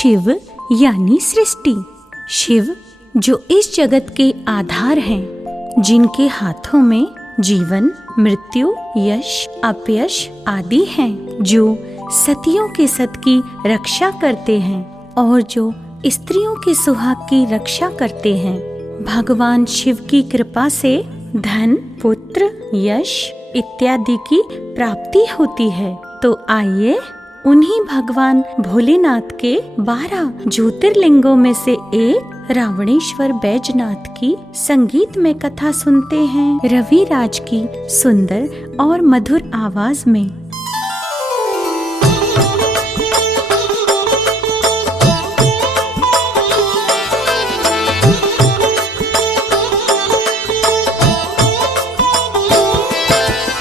शिव यानी सृष्टि। शिव जो इस जगत के आधार हैं, जिनके हाथों में जीवन, मृत्यु, यश, अपयश आदि हैं, जो सतियों के सत की रक्षा करते हैं और जो स्त्रियों के सुहाग की रक्षा करते हैं। भगवान शिव की कृपा से धन, पुत्र, यश इत्यादि की प्राप्ति होती है। तो आइए उन्हीं भगवान भोलेनाथ के 12 ज्योतिर्लिंगों में से एक रावणेश्वर बैजनाथ की संगीत में कथा सुनते हैं रवि राज की सुंदर और मधुर आवाज में।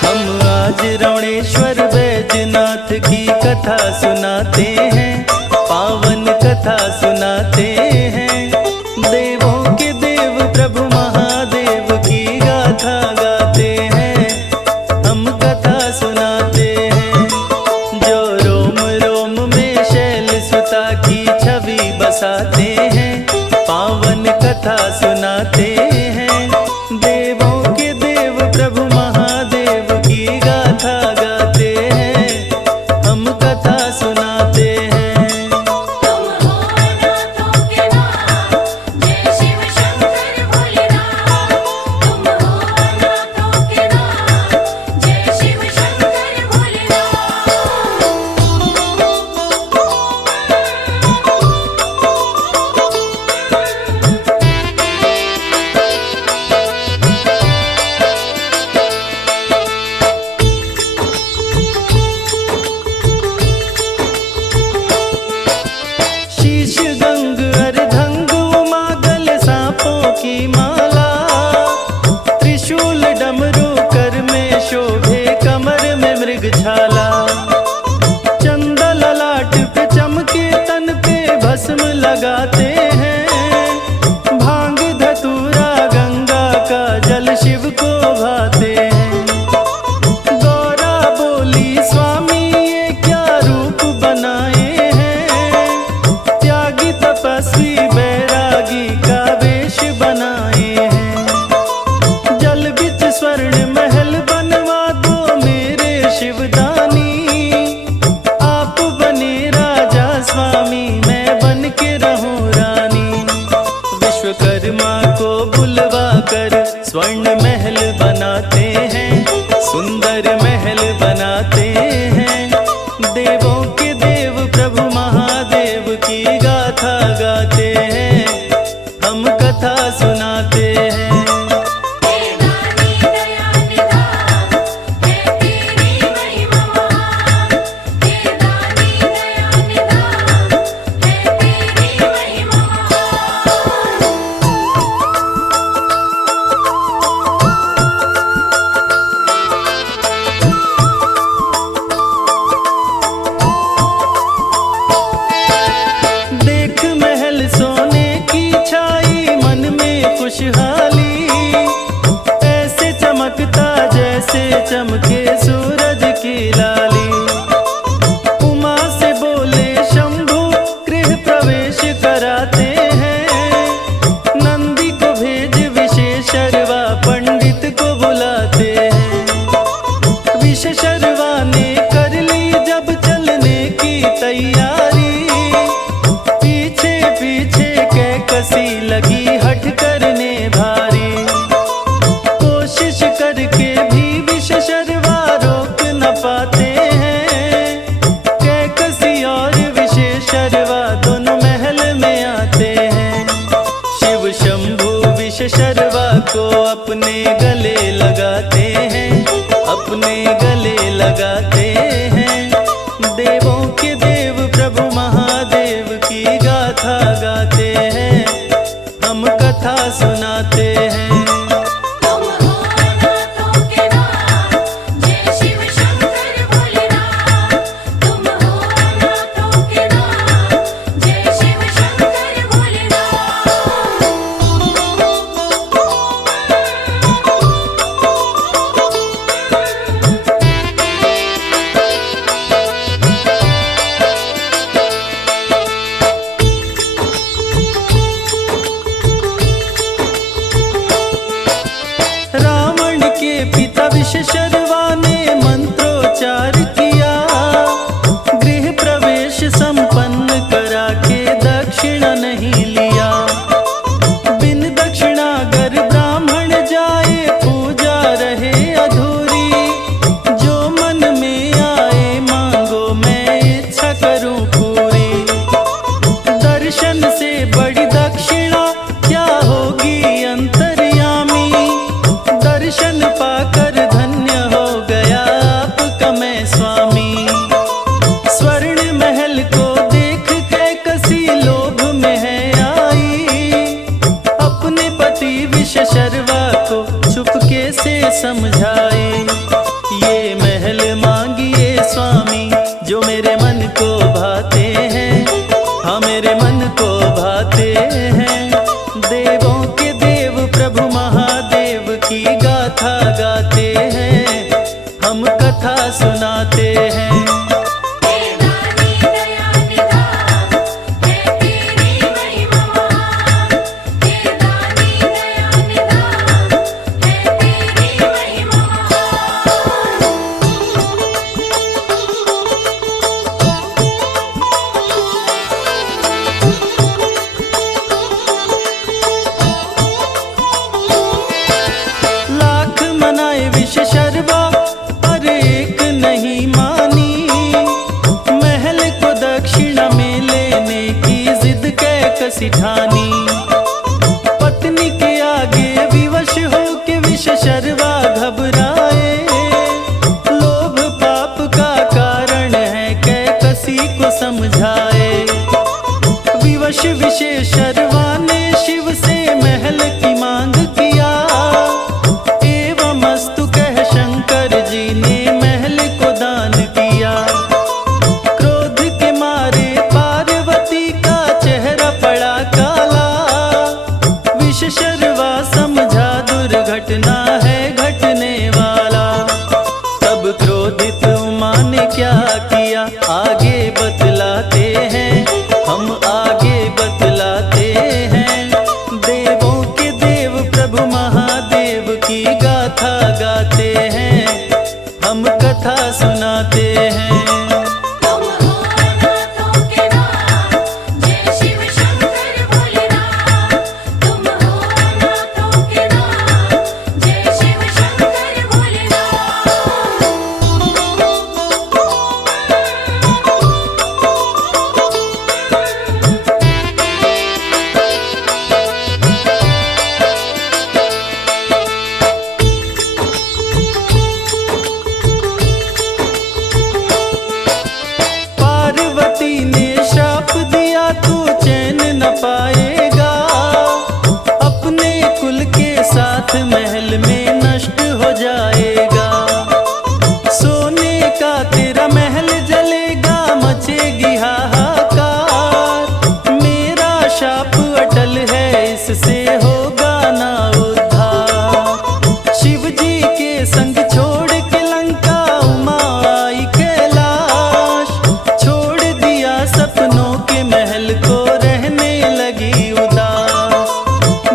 हम आज रावणेश्वर बैजनाथ की कथा सुनाते हैं, पावन कथा सुनाते हैं। देवों के देव प्रभु महादेव की गाथा गाते हैं, हम कथा सुनाते हैं। जो रोम रोम में शैल सुता की छवि बसाते हैं, पावन कथा सुनाते हैं। देवों के देव प्रभु महादेव की गाथा गाते हैं, हम कथा सुनाते हैं। तुम हो अनाथों के नाथ, जय शिव शंकर भोलेनाथ। तुम हो अनाथों के नाथ, जय शिव शंकर भोलेनाथ। शीश गंग अर्धंग उमा गले सांपों की माला, त्रिशूल डमरू कर में शोभे कमर में मृग छाला। चंदा ललाट पे चमके तन पे भस्म लगाते हैं, भांग धतूरा गंगा का जल शिव को भाते हैं। गौरा बोली स्वामी ये क्या रूप बनाए हैं, त्यागी तपस्वी बैरागी का वेश बनाए हैं। जल बिच स्वर्ण महल बनवा दो मेरे शिवदानी, आप बने राजा स्वामी मैं बन के रहूं रानी। विश्वकर्मा को बुलवा कर स्वर्ण महल बनाते हैं, सुंदर महल बनाते हैं। देवों के देव प्रभु महादेव की गाथा गाते हैं, हम कथा सुनाते हैं। हे दानी दया निधान, है तेरी महिमा महान। हे दानी दया निधान, है तेरी महिमा महान। देख महल सोने की छाई मन में खुशहाली, ऐसे चमकता जैसे चमके सूरज की लाली। उमा से बोले शंभु गृह प्रवेश कराते हैं, नंदी को भेज विशेषरवा पंडित को बुलाते हैं। विशेषरवा ने कर ली जब चलने की तैयारी, पीछे पीछे कैकसी लगी हठ करने भारी। कोशिश करके भी विशेषरवा रोक न पाते हैं, कैकसी और विशेषरवा दोनों महल में आते हैं। शिव शंभु विशेषरवा को अपने गले लगाते हैं, अपने गले लगाते हैं। देवों के देव प्रभु मन को भाते हैं, हाँ मेरे मन को भाते हैं। देवों के देव प्रभु महादेव की गाथा गाते हैं, हम कथा सुनाते हैं। हे दानी दया निधान, है तेरी महिमा महान। हे दानी दया निधान, है तेरी महिमा महान। लाख मनाए विष शर्वा पर एक नहीं मानी, महल को दक्षिणा में लेने की जिद कैकसी ठानी। पत्नी के आगे विवश हो के विष शर्वा घबराए, लोभ पाप का कारण है कैकसी को समझाए। विवश विशेष शर्वा ने शिव से महल की मांग किया, एवं अस्तु कह शंकर जी ने महल को दान किया। क्रोध के मारे पार्वती का चेहरा पड़ा काला, विष शर्वा समझा दुर्घटना है घटने वाला। तब क्रोधित उमा ने क्या किया आगे बतलाते हैं, हम आगे बतलाते हैं। देवों के देव प्रभु महादेव की गाथा गाते हैं, हम कथा सुनाते हैं। तुम हो अनाथों के नाथ, जय शिव शंकर भोलेनाथ। तुम हो अनाथों के नाथ, जय शिव शंकर भोलेनाथ। पार्वती ने शाप दिया तू चैन न पाएगा, अपने कुल के साथ महल में नष्ट हो जाएगा। सोने का तेरा महल जलेगा, मचेगी हाहाकार। मेरा शाप अटल है, इससे होगा ना उद्धार। शिव जी के संग छोड़ के लंका उमा आई कैलाश, छोड़ दिया सपनों के महल को रहने लगी उदास।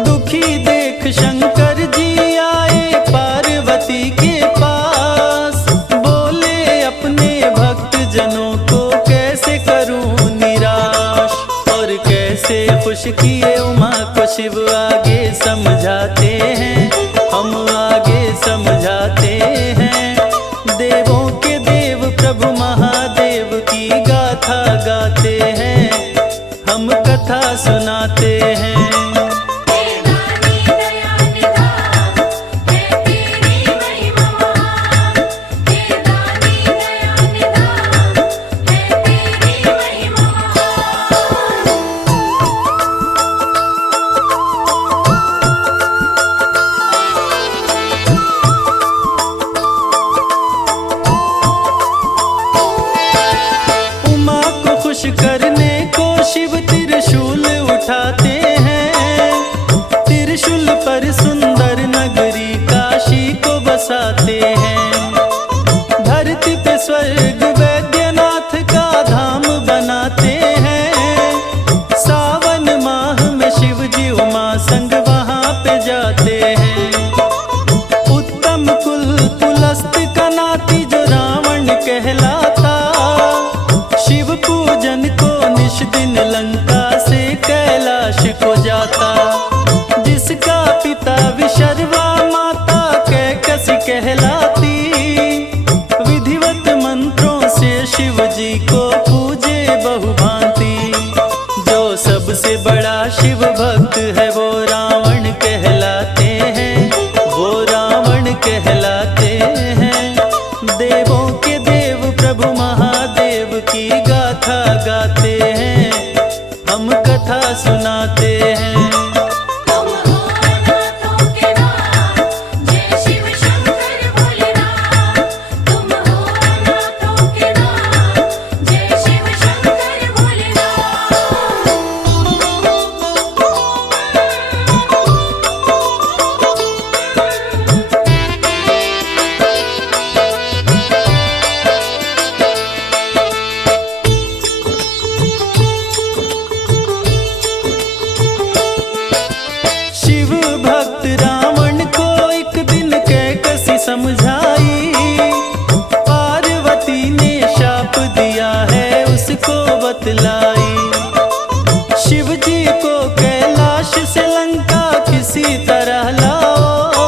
दुखी देख शंकर जी आए पार्वती के पास, बोले अपने भक्त जनों को कैसे करूं निराश। और कैसे खुश किए उमा को शिव आगे समझाते हैं, हम आगे समझाते हैं। देवों के देव प्रभु महादेव की गाथा गाते हैं, हम कथा सुनाते हैं। हे दानी दया निधान, है तेरी महिमा महान। हे दानी दया निधान, है तेरी महिमा महान। उमा को खुश करने को शिव त्रिशूल उठाते हैं, त्रिशूल पर सुंदर नगरी काशी को बसाते हैं। धरती पे स्वर्ग वैद्यनाथ का धाम बनाते हैं, सावन माह में शिव जी उमा संग वहां पे जाते हैं। उत्तम कुल पुलस्त का नाती जो रावण कहलाता, शिव पूजन को निश दिन लंका से कैलाश को जाता। जिसका पिता विशर्वा माता कैकसी कहलाती, विधिवत मंत्रों से शिव जी को पूजे बहुभांति। जो सबसे बड़ा शिव भक्त है वो रावण कहलाते हैं, वो रावण कहलाते हैं। देवों के देव प्रभु महादेव की गाथा गाते हैं, हम कथा सुनाते हैं। तुम हो अनाथों के नाथ, जय शिव शंकर भोलेनाथ। तुम हो अनाथों के नाथ, जय शिव बतलाई। शिव जी को कैलाश से लंका किसी तरह लाओ,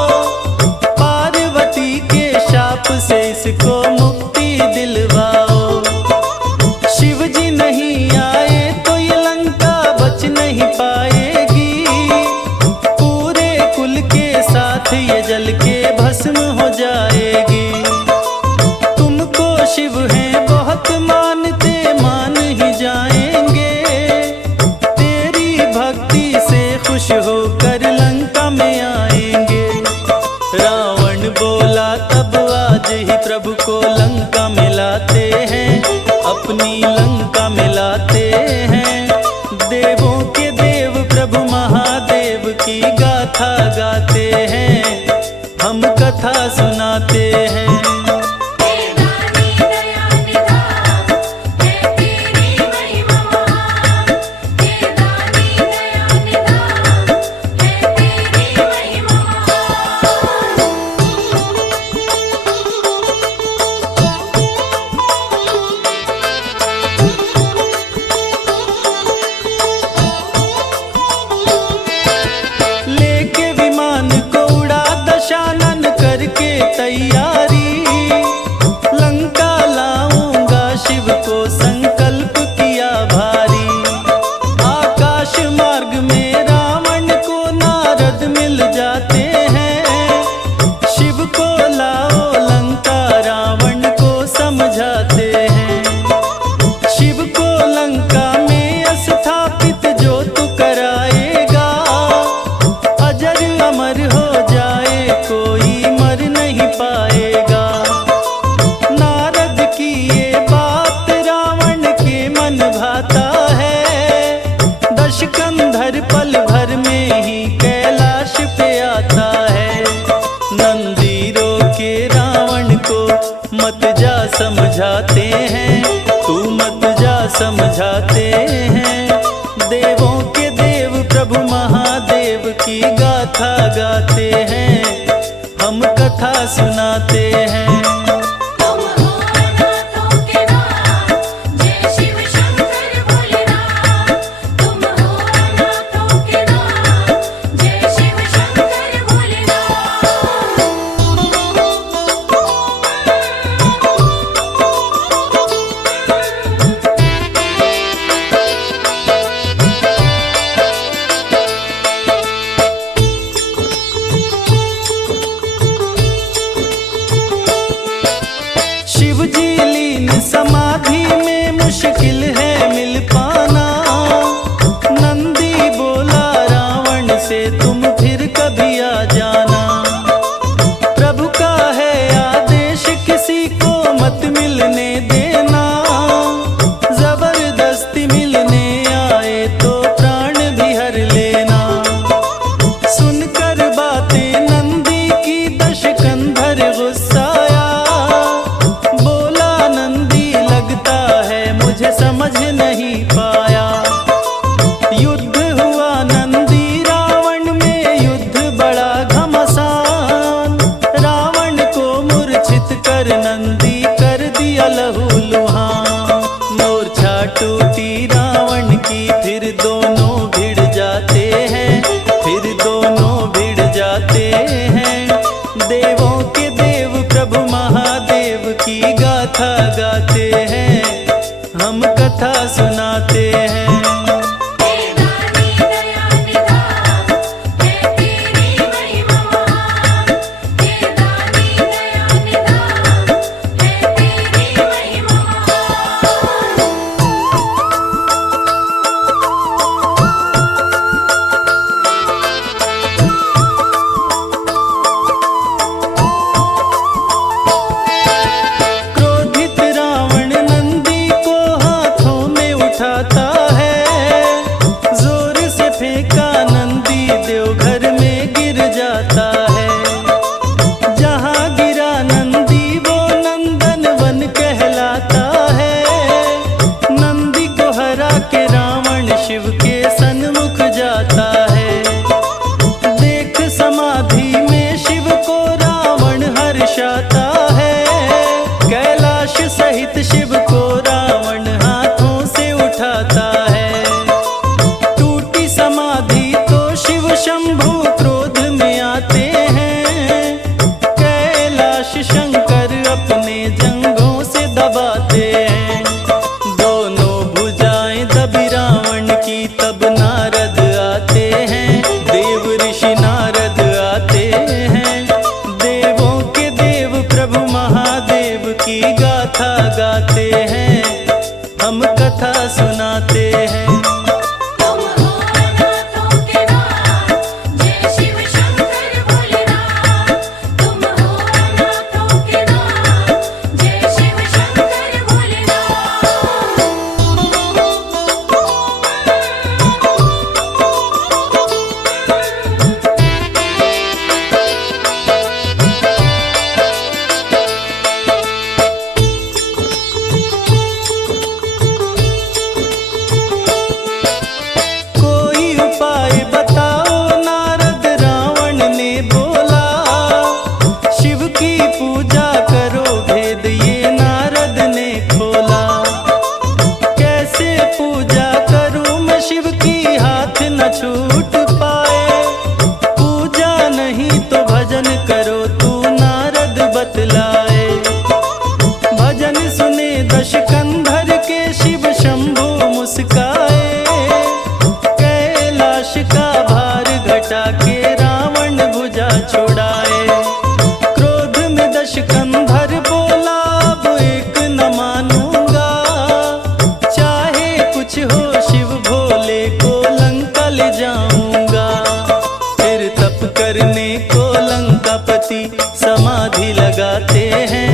पार्वती के शाप से इसको मुक्ति दिलवाओ। शिव जी नहीं आए तो ये लंका बच नहीं पाएगी, पूरे कुल के साथ ये जल के भस्म हो जाएगी। तुमको शिव हैं बहुत मानते, मान ही जाएंगे, तेरी भक्ति से खुश होकर लंका में आएंगे। रावण बोला तब आज ही प्रभु को लंका में लाते हैं, अपनी लंका में लाते हैं। देवों के देव प्रभु महादेव की गाथा गाते हैं, हम कथा सुनाते हैं। हे दानी दया निधान, है तेरी महिमा महान। हे दानी दया निधान, है तेरी महिमा महान। लेके विमान को उड़ा दशानन करके तैयारी, लंका लाऊंगा शिव को संकल्प किया भारी। आकाश मार्ग में रावण को नारद मिल जाते हैं, शिव को लाओ लंका रावण को समझाते हैं। शिव को लंका में स्थापित जो तू कराएगा, अजर अमर हो जाए कोई मर नहीं पाएगा। नारद की ये बात रावण के मन भाता है, दशकंधर पल भर में ही कैलाश पे आता है। नंदी रोके रावण को मत जा समझाते हैं, तू मत जा समझाते हैं। देवों के देव प्रभु महादेव की गाथा गाते हैं, हम कथा सुनाते हैं। तुम हो अनाथों के नाथ, जय शिव शंकर भोलेनाथ। तुम हो अनाथों के नाथ, जय शिव शंकर भोलेनाथ। शिव जी लीन समाधि में मुश्किल है मिल पाना। नंदी बोला रावण से तुम फिर कभी आ जाना। प्रभु का है आदेश किसी को मत मिलने देना, जबरदस्ती मिलने आए तो प्राण भी हर लेना। सुनकर बातें नंदी की दशकंधर गुस्साया, बोला नंदी लगता है मुझे समझ नहीं पाया। युद्ध हुआ नंदी रावण में, युद्ध बड़ा घमासान। रावण को मूर्छित कर नंदी कर दिया लहूलुहान। मोर्छा टूटी रावण की, फिर दोनों भिड़ जाते हैं, फिर दोनों भिड़ जाते हैं। देवों के देव प्रभु महादेव की गाथा गाते हैं, हम कथा सुनाते हैं। हे दानी दया निधान, है तेरी महिमा महान। हे दानी दया निधान, है तेरी महिमा महान। क्रोधित रावण नंदी को हाथों में कथा सुनाते हैं। तुम हो अनाथों के नाथ, जय शिव शंकर भोलेनाथ। तुम हो अनाथों के नाथ, जय शिव शंकर भोलेनाथ। कोई उपाय बताओ नारद रावण ने बोला, शिव की पूजा करो भेद ये नारद ने खोला। कैसे पूजा करूं मैं शिव की हाथ न छूट पाए, पूजा नहीं तो भजन करो तू नारद बतलाए। भजन सुने दश कंधर के शिव शंभु मुस्काए, कैलाश का भार घटा के रावण भुजा छुड़ाए। क्रोध में दश कंधर बोला अब एक न मानूंगा, चाहे कुछ हो शिव भोले को लंका ले जाऊंगा। फिर तप करने को लंकापति समाधि लगाते हैं,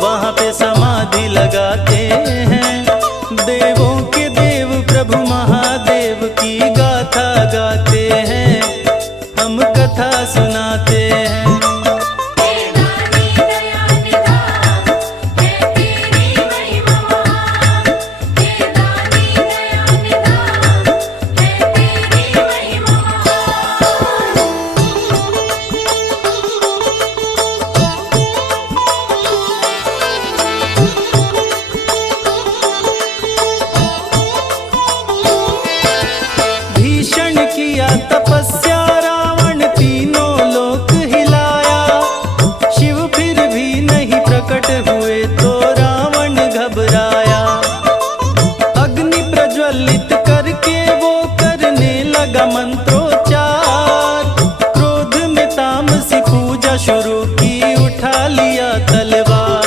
वहां पे समाधि लगाते हैं। देवों के देव प्रभु महादेव की गाथा गाते हैं, हम कथा सुनाते हैं। हे दानी दया निधान, है तेरी महिमा महान। हे दानी दया निधान, है तेरी महिमा महान। भीषण किया तपस्या रावण तीनों लोक हिलाया, शिव फिर भी नहीं प्रकट हुए तो रावण घबराया। अग्नि प्रज्वलित करके वो करने लगा मंत्रोच्चार, क्रोध में तामसी पूजा शुरू की, उठा लिया तलवार।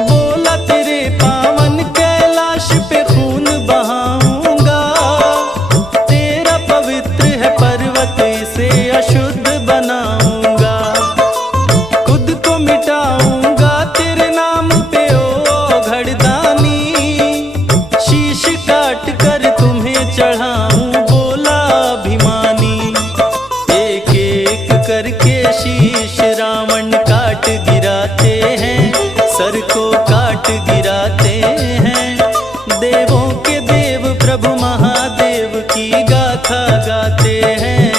बोला तेरे पावन कैलाश पे खून बहाऊंगा, तेरा पवित्र है पर्वत इसे अशुद्ध बनाऊंगा। खुद को मिटाऊंगा तेरे नाम पे ओ घड़दानी, शीश काट कर तुम्हें चढ़ाऊं बोला अभिमानी। एक एक करके शीश रावण काट गिराते हैं, सर को काट गिराते हैं। देवों के देव प्रभु महादेव की गाथा गाते हैं,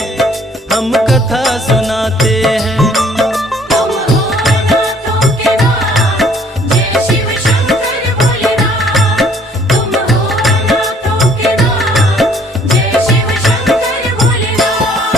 हम कथा सुनाते हैं। तुम हो अनाथों के नाथ, जय शिव शंकर भोलेनाथ। तुम हो अनाथों के नाथ, जय शिव शंकर भोलेनाथ।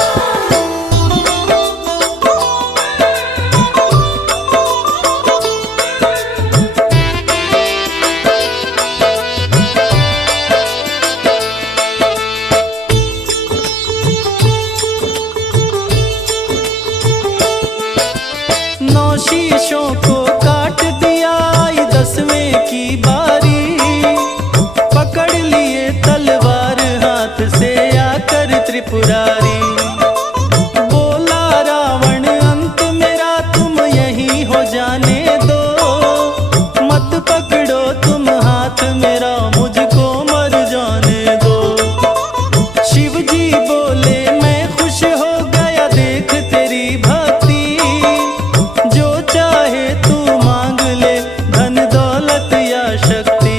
नौ शीशों को काट दिया, आई 10वें की बारी। पकड़ लिए तलवार हाथ से आकर त्रिपुरारी। बोला रावण अंत मेरा तुम यही हो जाने दो, मत पकड़ो तुम हाथ मेरा मुझको मर जाने दो। शिव जी बोले मैं खुश हो गया देख तेरी भक्ति, जो चाहे तू मांग ले धन दौलत या शक्ति।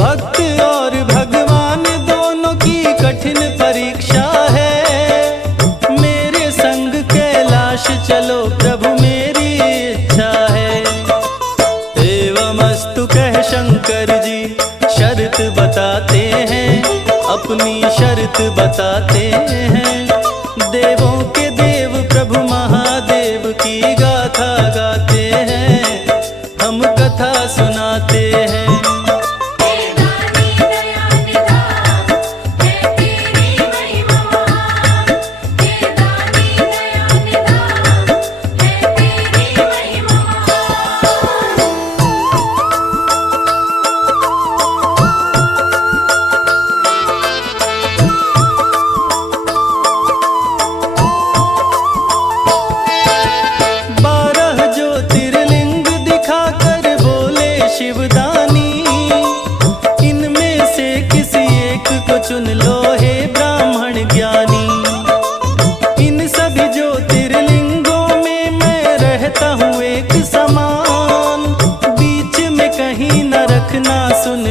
भक्त और भगवान दोनों की कठिन परीक्षा है, मेरे संग कैलाश चलो प्रभु मेरी इच्छा है। एवमस्तु कह शंकर जी शर्त बताते हैं, अपनी शर्त बताते हैं। देवों के देव प्रभु महादेव की गाथा गाते हैं, हम कथा सुनाते हैं। हे दानी दया निधान, है तेरी महिमा महान। हे दानी दया निधान, है तेरी महिमा महान।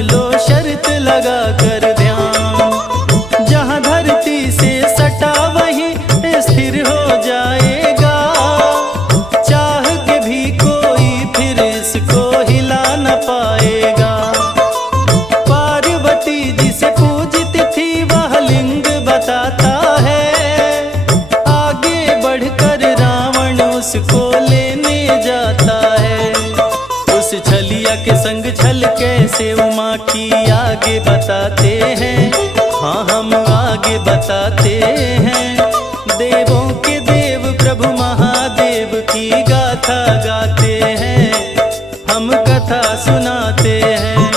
लो शर्त लगा कर ध्यान, जहाँ धरती से सटा वहीं स्थिर हो जाएगा। चाह के भी कोई फिर इसको हिला न पाएगा। पार्वती जिसे पूजित थी वह लिंग बताता है, आगे बढ़कर रावण उसको लेने जाता है। उस छलिया के संग छल कैसे उमा की आगे बताते हैं, हाँ हम आगे बताते हैं। देवों के देव प्रभु महादेव की गाथा गाते हैं, हम कथा सुनाते हैं।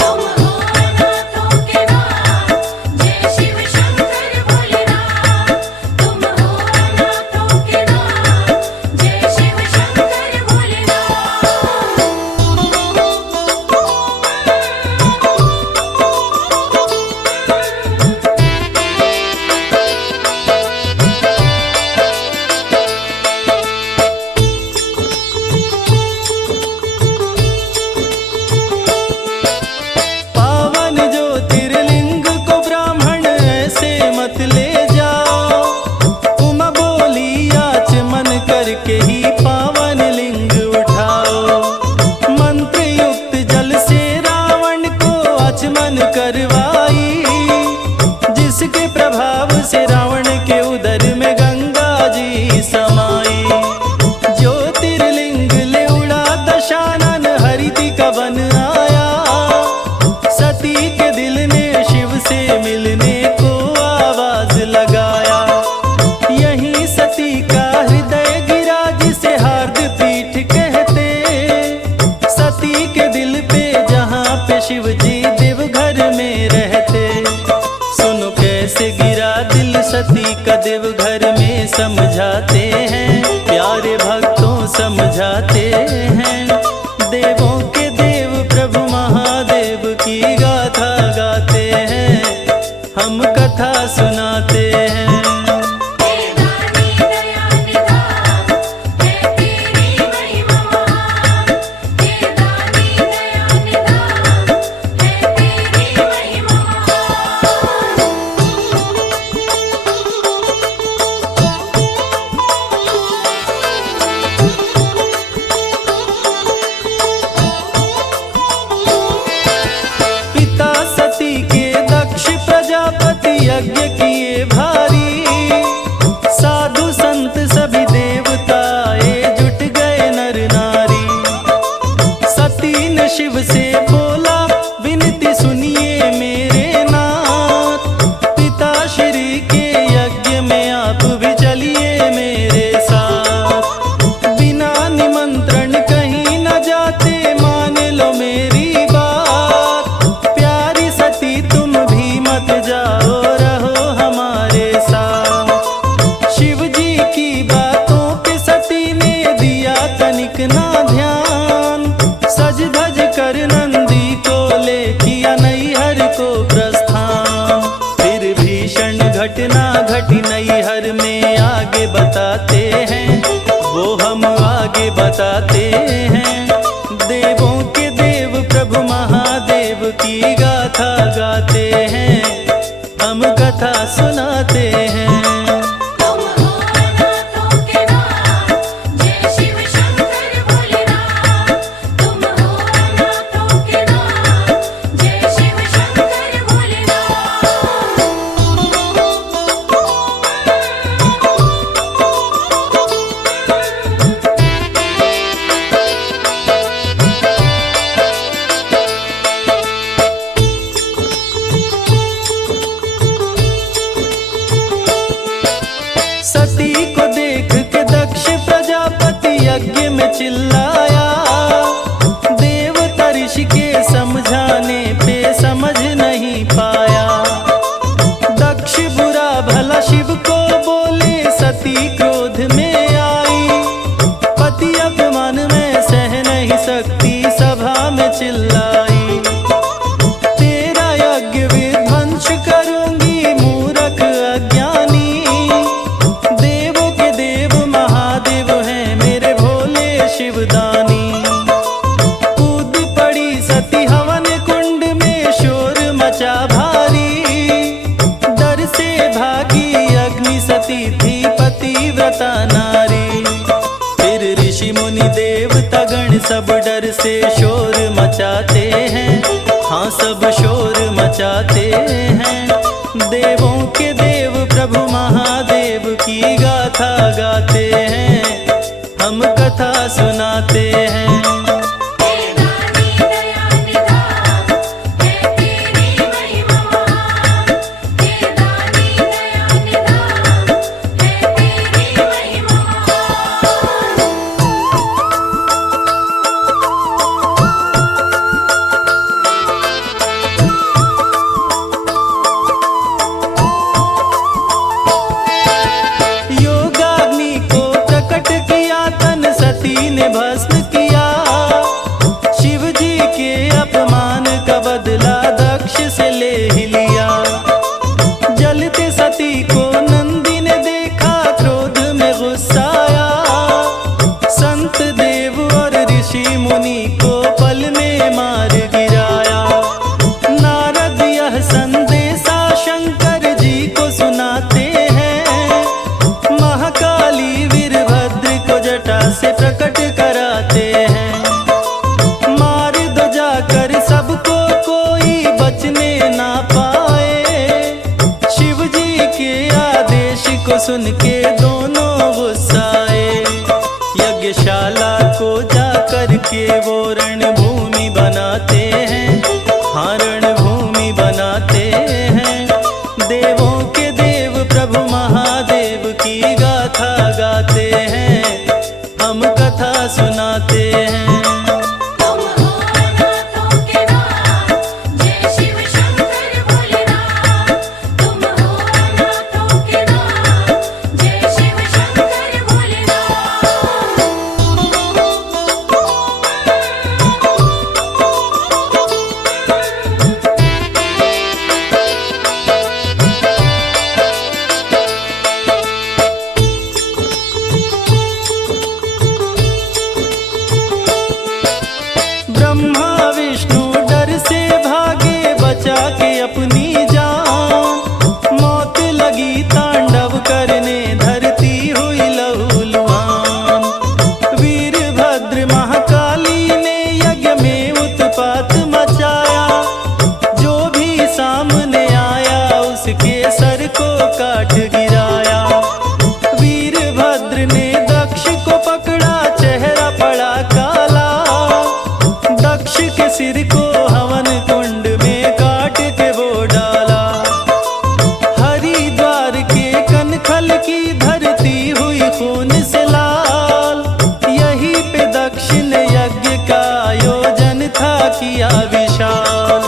तुम हो अनाथों के नाथ, जय शिव शंकर भोलेनाथ। तुम हो अनाथों के नाथ, जय शिव शंकर भोलेनाथ। पावन ज्योतिर्लिंग को ब्राह्मण ऐसे मत ले जाओ। उमा बोली आचमन करके ही पावन लिंग उठाओ। मंत्र युक्त जल से रावण को आचमन करवाई, जिसके प्रभाव से रावण के उदर में गंगा जी समाई। ज्योतिर्लिंग ले उड़ा दशानन हरिति का वन आया। सती के दिल ने शिव से मिलने को आवाज लगाया। यहीं सती का हृदय गिरा जिसे हार्द पीठ कहते। सती के दिल पे जहाँ पे शिव जी देवघर में रहते। सुनो कैसे गिरा दिल सती का देवघर में समझाते हैं, प्यारे भक्तों समझाते हैं। देवों के देव प्रभु महादेव की गाथा गाते हैं, हम कथा सुनाते हैं। हे दानी दया निधान, है तेरी महिमा महान। हे दानी दया निधान, है तेरी महिमा महान। पिता सती के दक्ष प्रजापति यज्ञ किए भारी। साधु संत सभी देवताए जुट गए नर नारी। सती ने शिव से बोला विनती सुनिए मेरे नाथ। पिता श्री के यज्ञ में आप भी चलिए मेरे साथ। बिना निमंत्रण कहीं न जाते, मान लो मेरी बात। प्यारी सती तुम भी मत जाओ, रहो हमारे साथ। शिव जी की बातों पे सती ने दिया तनिक ना ध्यान। सज धज कर नंदी को ले किया नैहर को प्रस्थान। फिर भीषण घटना घटी नैहर में, आगे बताते हैं वो हम आगे बताते हैं। देवों के देव प्रभु महादेव की गाथा गाते हैं, हम कथा सुनाते हैं। तुम हो अनाथों के नाथ, जय शिव शंकर भोलेनाथ। तुम हो अनाथों के नाथ, जय शिव शंकर भोलेनाथ। मचा भारी। डर से भागी अग्नि सती थी पतिव्रता नारी। फिर ऋषि मुनि देवता गण सब डर से शोर मचाते हैं, हाँ सब शोर मचाते हैं। देवों के देव प्रभु महादेव की गाथा गाते हैं, हम कथा सुनाते हैं। हे दानी दया निधान, है तेरी महिमा महान। हे दानी दया निधान, है तेरी महिमा महान। योगाग्नि को प्रकट किया, तन सती ने भस्म किया। शिव जी के अपमान का बदला दक्ष से ले ही लिया। जलते सती को नंदी ने देखा, क्रोध में गुस्साया। संत देव और ऋषि मुनि को पल में मार गिराया। नारद यह संदेशा शंकर जी को सुनाते हैं। महाकाली वीरभद्र को जटा से प्रकट कराते हैं। मार दो जाकर सबको, कोई बचने ना पाए। शिव जी के आदेश को सुन के दोनों गुस्साए। यज्ञशाला को जाकर के वो रणभूमि बनाते हैं, हाँ रणभूमि बनाते हैं। देवों के देव प्रभु महादेव की गाथा गाते हैं, हम कथा सुनाते हैं। तुम हो अनाथों के नाथ, जय शिव शंकर भोलेनाथ। तुम हो अनाथों के नाथ, जय शिव शंकर भोलेनाथ। ब्रह्मा विष्णु डर से भागे, बचा के अपनी जान। मौत लगी तांडव करने, धरती हुई लहूलुहान। वीरभद्र महाकाली ने यज्ञ में उत्पात मचाया। जो भी सामने आया, उसके सर को काट गिराया। वीरभद्र ने दक्ष को पकड़ा, चेहरा पड़ा काला। दक्ष के सिर को हवन कुंड में काट के वो डाला। हरिद्वार के कनखल की धरती हुई खून से लाल। यहीं पे दक्ष ने यज्ञ का आयोजन था किया विशाल।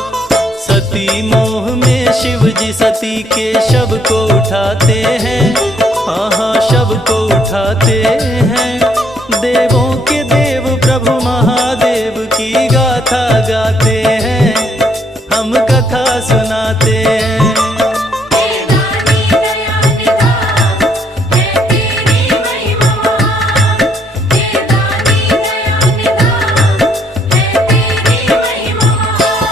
सती मोह में शिव जी सती के शव को उठाते हैं, हाँ हाँ शव को उठाते हैं। देवों के देव प्रभु महादेव की गाथा गाते हैं, हम कथा सुनाते हैं। हे दानी दया निधान, है तेरी महिमा महान। हे दानी दया निधान, है तेरी महिमा महान।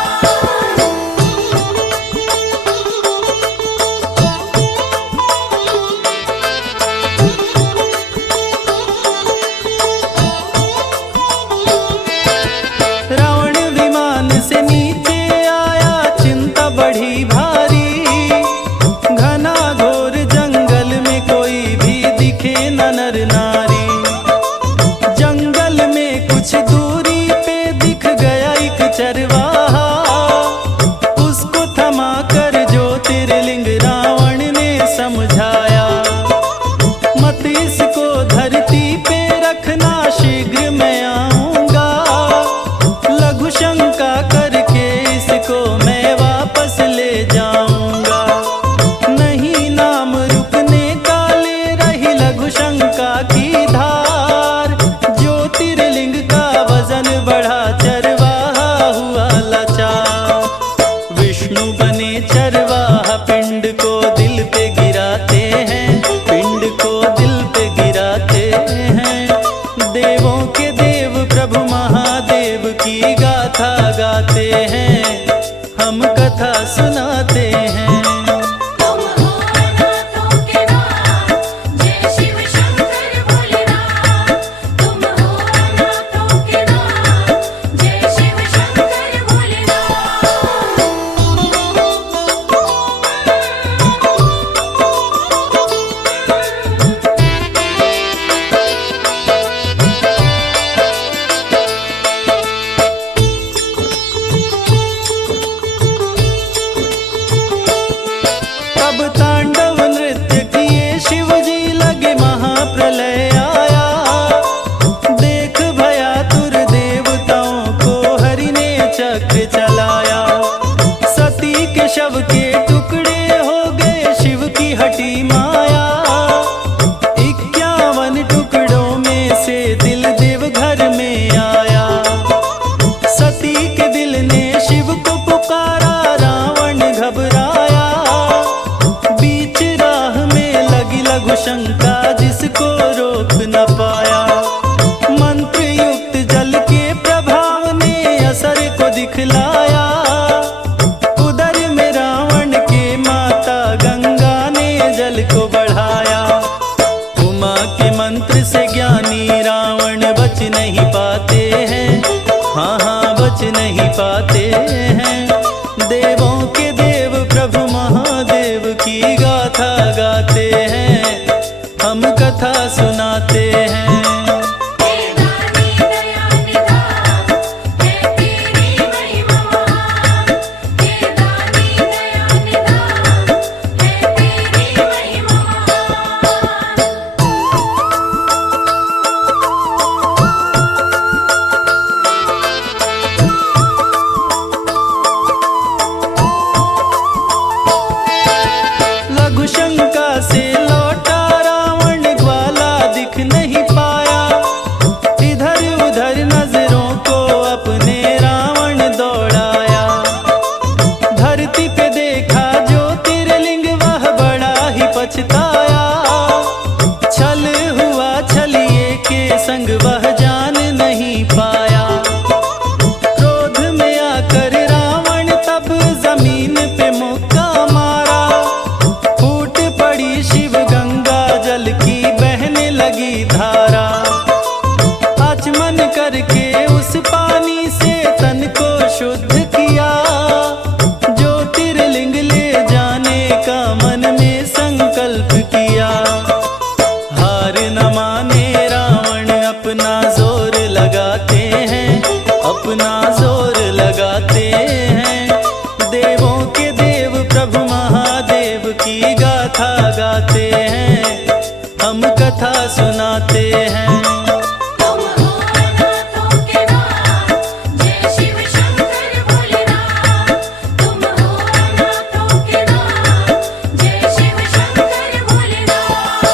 रावण विमान से नीचे आया, चिंता बढ़ी भारी। कथा सुनाते हैं। तुम हो अनाथों के नाथ, जय शिव शंकर भोलेनाथ। तुम हो अनाथों के नाथ, जय शिव शंकर भोलेनाथ। तब तांडव नृत्य किए शिव जी, लगे महाप्रलय आया। देख भया तुर देवताओं को हरि ने चक्र चलाया। सती के शव के टुकड़े हो गए शिव की हटी माया। 51 टुकड़ों में से दिल देवघर में आया। सती के दिल ने शिव को पुकारा, रावण घबराया। बीच राह में लगी लघु शंका, जिसको रोक न पाया। मंत्र युक्त जल के प्रभाव ने असर को दिखलाया। उदर में रावण के माता गंगा ने जल को बढ़ाया। उमा के मंत्र से ज्ञानी रावण बच नहीं पाते हैं। हाँ हाँ बच नहीं पाते हैं। देवों के देव प्रभु महादेव की गाथा गाते हैं, हम कथा सुनाते हैं। हे दानी दया निधान, है तेरी महिमा महान। हे दानी दया निधान, है तेरी महिमा महान। लघु शंका से लौटा रावण, ग्वाला दिख नहीं पाया। इधर उधर नजरों को अपने रावण दौड़ाया। धरती पे देखा ज्योतिर्लिंग, वह बड़ा ही पछताया। छल हुआ छलिए के संग, वह जान नहीं पाया। क्रोध में आकर रावण तब जमीन पे मुक्का मारा। फूट पड़ी शिव गंगा, जल की बहने लगी धारा। आचमन करके उस पानी से तन को शुद्ध किया। ज्योतिर्लिंग ले जाने का मन में संकल्प किया। हार न माने रावण, अपना जोर लगाते हैं, अपना जोर लगाते हैं। देवों के देव प्रभु महादेव की गाथा गाते हैं, हम कथा सुनाते हैं। तुम हो अनाथों के नाथ, जय शिव शंकर भोलेनाथ। तुम हो अनाथों के नाथ, जय शिव शंकर भोलेनाथ।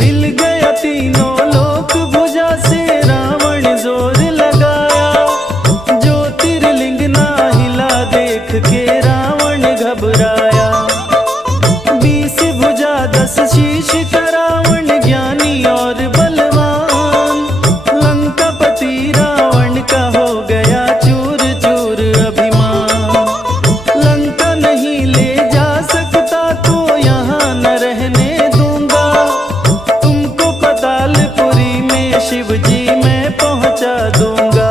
हिल गया तीनों लोक, भुजा से रावण जोर लगाया। ज्योतिर्लिंग ना हिला देख के रावण घबराया। 20 भुजा 10 शीश का रावण, ज्ञानी और बलवान। लंकापति रावण का हो गया चूर चूर अभिमान। लंका नहीं ले जा सकता तो यहाँ न रहने दूंगा। तुमको पतालपुरी में शिव जी मैं पहुँचा दूंगा।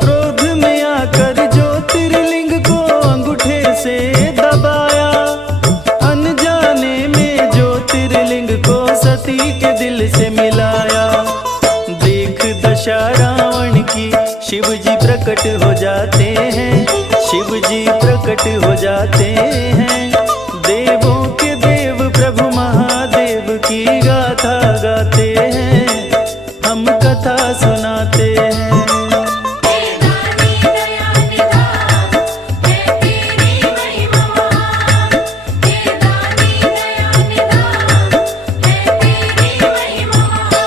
क्रोध में आकर ज्योतिर्लिंग को अंगूठे से दबाया। अनजाने में ज्योतिर्लिंग को सती के दिल से मिलाया। देख दशा रावण की, शिव जी प्रकट हो जाते हैं, शिव जी प्रकट हो जाते हैं। देवों के देव प्रभु महादेव की गाथा गाते हैं, हम कथा सुनाते हैं। हे दानी दया निधान, है तेरी महिमा महान। हे दानी दया निधान, है तेरी महिमा महान।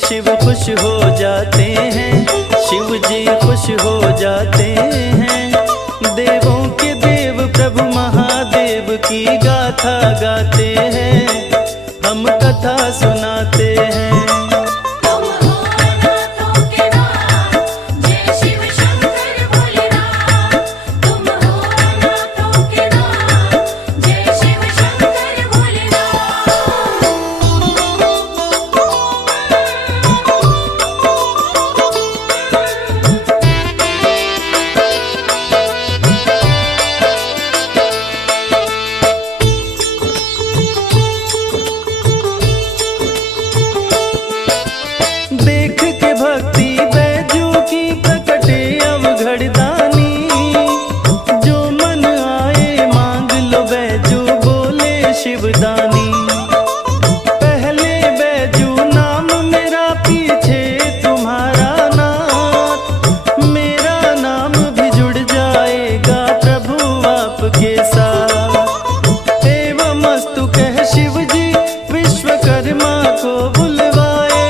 शिव खुश हो जाते हैं, शिव जी खुश हो जाते हैं। देवों के देव प्रभु महादेव की गाथा गाते हैं, हम कथा सुनाते हैं। तुम हो नाथों के नाथ, जय शिव शंकर भोलेनाथ। तुम हो नाथों के नाथ, जय शिव शंकर भोलेनाथ। देख के भक्ति बैजू की प्रकटे अवघड़ दानी, जो मन आए मांग लो बैजू बोले शिवदानी। पहले बैजू नाम मेरा, पीछे तुम्हारा नाथ, मेरा नाम भी जुड़ जाएगा प्रभु आपके साथ। एवं अस्तु कह शिव जी विश्वकर्मा को बुलवाए,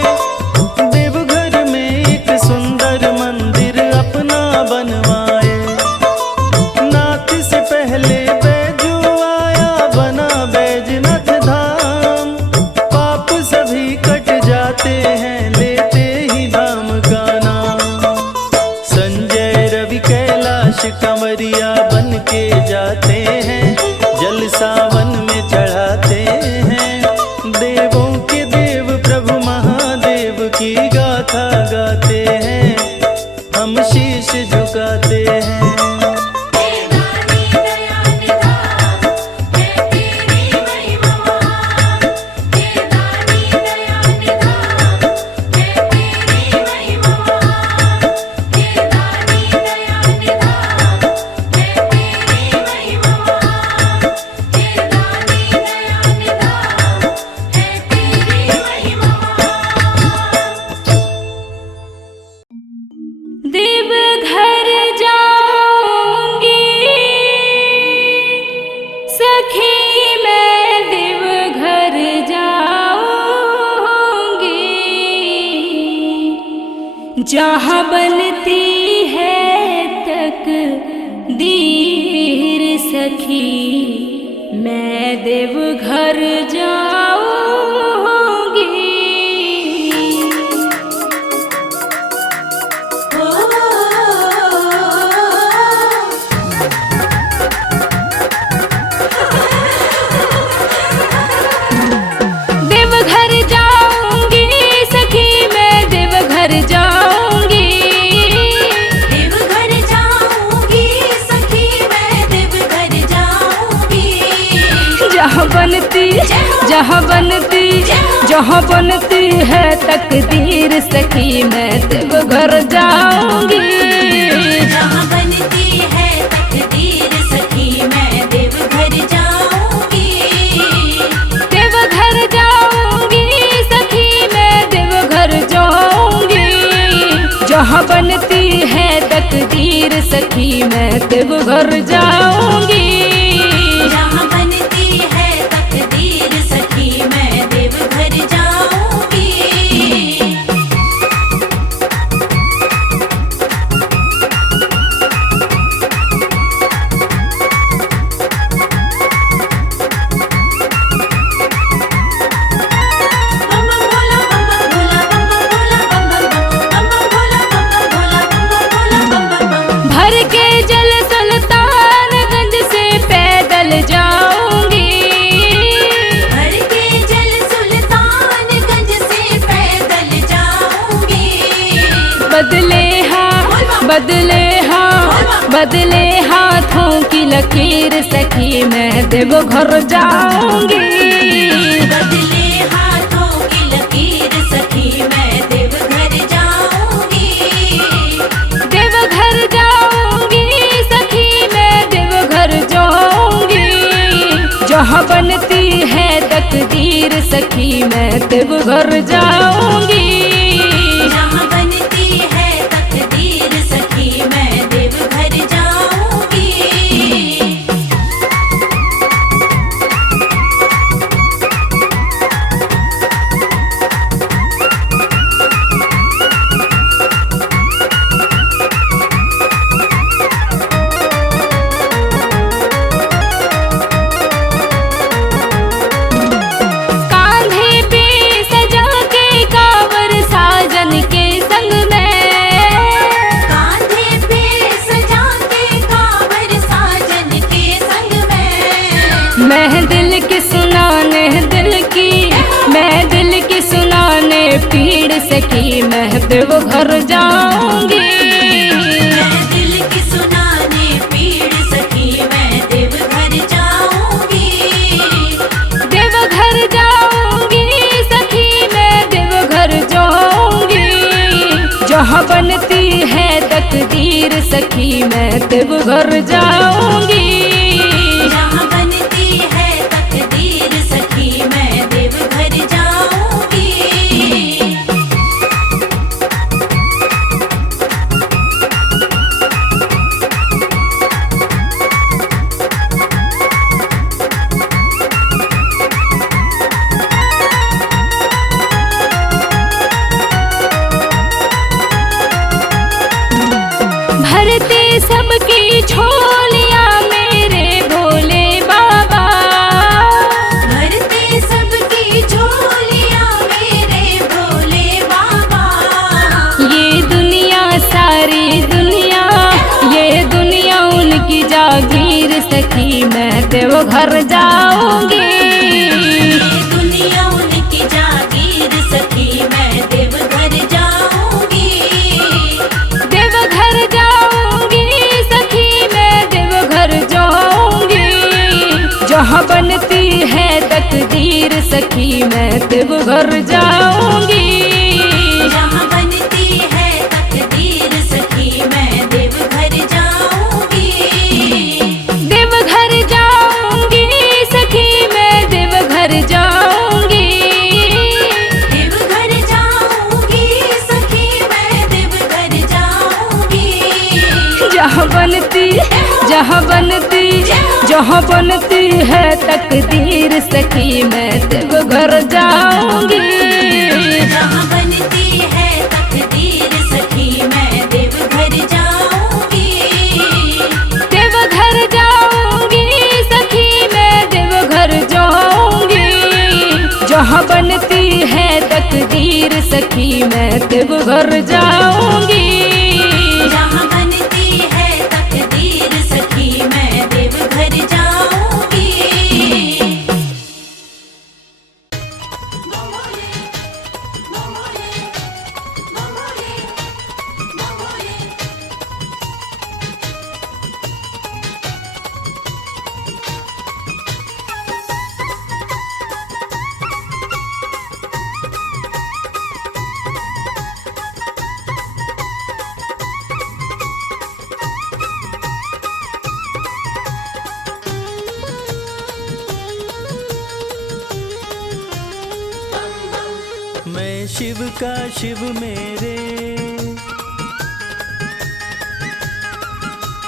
देवघर में एक सुंदर मंदिर अपना बनवाए। नाथ से पहले बैजू आया, बना बैजनाथ धाम। पाप सभी कट जाते हैं लेते ही धाम का नाम। संजय रवि कैलाश कंवरिया बन के जाते हैं, जल सावन में चढ़ाते हैं। देवों के देव प्रभु महादेव की गाथा गाते हैं, हम शीश झुकाते हैं। हे दानी दया निधान, है तेरी महिमा महान। हे दानी दया निधान, है तेरी महिमा महान। हे दानी दया निधान, है तेरी महिमा महान। हे दानी दया निधान, है तेरी महिमा महान। देवघर जाऊंगी सखी, मैं देवघर जाऊंगी। जहाँ बनती है तकदीर सखी, मैं देवघर जाऊंगी। देवघर जाऊंगी सखी, मैं देवघर जाऊंगी। देवघर जाऊंगी सखी, मैं देवघर जाऊंगी। जहाँ बनती है तकदीर सखी, मैं देवघर जाऊंगी। जहाँ बनती है तकदीर सखी, मैं देवघर जाऊंगी। देवघर जाऊंगी सखी, मैं देवघर जाऊंगी। जहाँ बनती है तकदीर सखी, मैं देवघर जाऊंगी। जहाँ बनती है तकदीर सखी, मैं देवघर जाऊंगी। बम बम भोला, बम बम भोला, बम बम भोला, बम बम भोला, बम बम भोला, बम बम भोला, बम बम। भर के जल सुल्तानगंज से पैदल जाऊंगी। भर के जल सुल्तानगंज से पैदल जाऊंगी। बदले हाथों की लकीर सखी, मैं देवघर जाऊंगी। बदले हाथों की लकीर सखी, मैं देवघर जाऊंगी। देवघर जाऊंगी सखी, मैं देवघर जाऊंगी। जहाँ बनती है तकदीर सखी, मैं देवघर जाऊंगी। जहाँ बनती है तकदीर सखी, मैं देवघर जाऊंगी। मैं देवघर जाऊंगी। मैं दिल की सुनाने पीड़ सखी मैं देवघर जाऊंगी। देवघर जाऊंगी सखी मैं देवघर जाऊंगी। जहाँ बनती है तकदीर सखी मैं देवघर जाऊंगी। जहाँ बनती है तकदीर सखी मैं देवघर जाऊंगी। भरते सबकी झोलियां मेरे भोले बाबा। भरते सबकी झोलियां मेरे भोले बाबा। ये दुनिया सारी दुनिया, ये दुनिया उनकी जागीर सखी मैं देवघर जाऊंगी। ये दुनिया उनकी जागीर सखी मैं देवघर जाऊंगी। देवघर जाऊंगी सखी मैं देवघर जाऊंगी। जहाँ बनती है तकदीर सखी मैं देवघर जाऊंगी। जहाँ बनती है तकदीर सखी मैं देवघर जाऊंगी। देवघर जाऊंगी सखी मैं देवघर जाऊंगी। देवघर जाऊंगी सखी मैं देवघर जाऊंगी। जहाँ बनती है तकदीर सखी मैं देवघर जाऊंगी। जहाँ बनती है तकदीर सखी मैं देवघर जाऊंगी। देवघर जाऊंगी सखी मैं देवघर जाऊंगी। जहाँ बनती है तकदीर सखी मैं देवघर जाऊंगी। जहाँ बनती है तकदीर सखी मैं देवघर जाऊंगी। मैं शिव का शिव मेरे,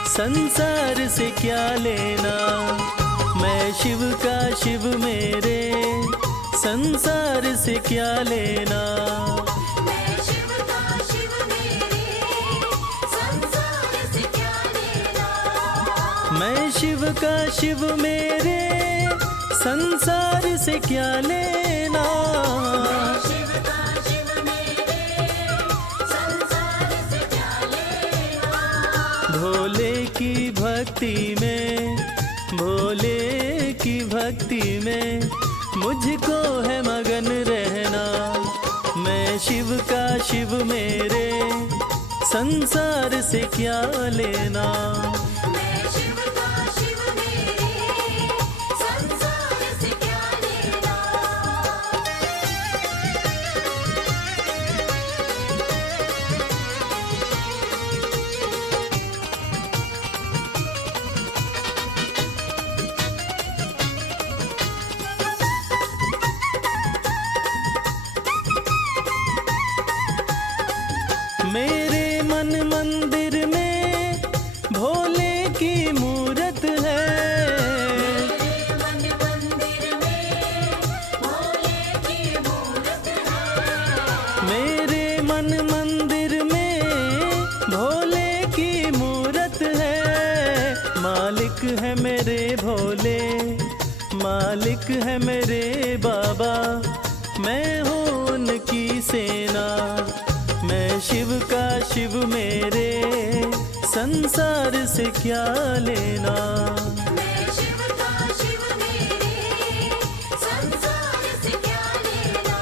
संसार से क्या लेना। मैं शिव का शिव मेरे, संसार से क्या लेना। मैं शिव का शिव मेरे, संसार से क्या लेना। मैं शिव का शिव मेरे, संसार से क्या लेना। शिव का शिव मेरे, संसार से क्या लेना। भोले की भक्ति में, भोले की भक्ति में मुझको है मगन रहना। मैं शिव का शिव मेरे, संसार से क्या लेना। मैं शिव का शिव मेरे, संसार से क्या लेना। मेरे मन मंदिर में भोले की मूरत है। मन मंदिर में भोले की मूरत है। मेरे मन मंदिर में भोले की मूरत है। मालिक है मेरे भोले, मालिक है मेरे बाबा। मैं हूँ उनकी सेना। मैं शिव का शिव मेरे, संसार से क्या लेना। मैं शिव का शिव मेरे, संसार से क्या लेना।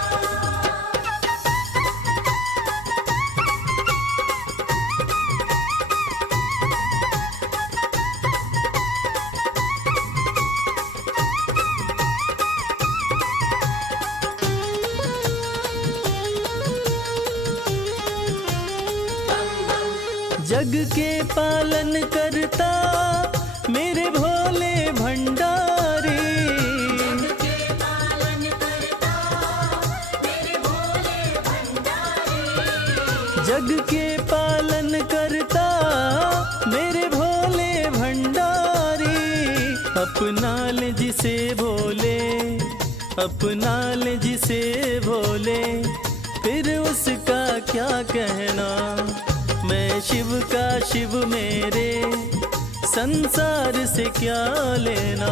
जग के पालन करता मेरे भोले भंडारी। जग के पालन करता मेरे भोले भंडारी। अपना ले जिसे भोले, अपना ले जिसे भोले, फिर उसका क्या कहना। मैं शिव का शिव मेरे, संसार से क्या लेना।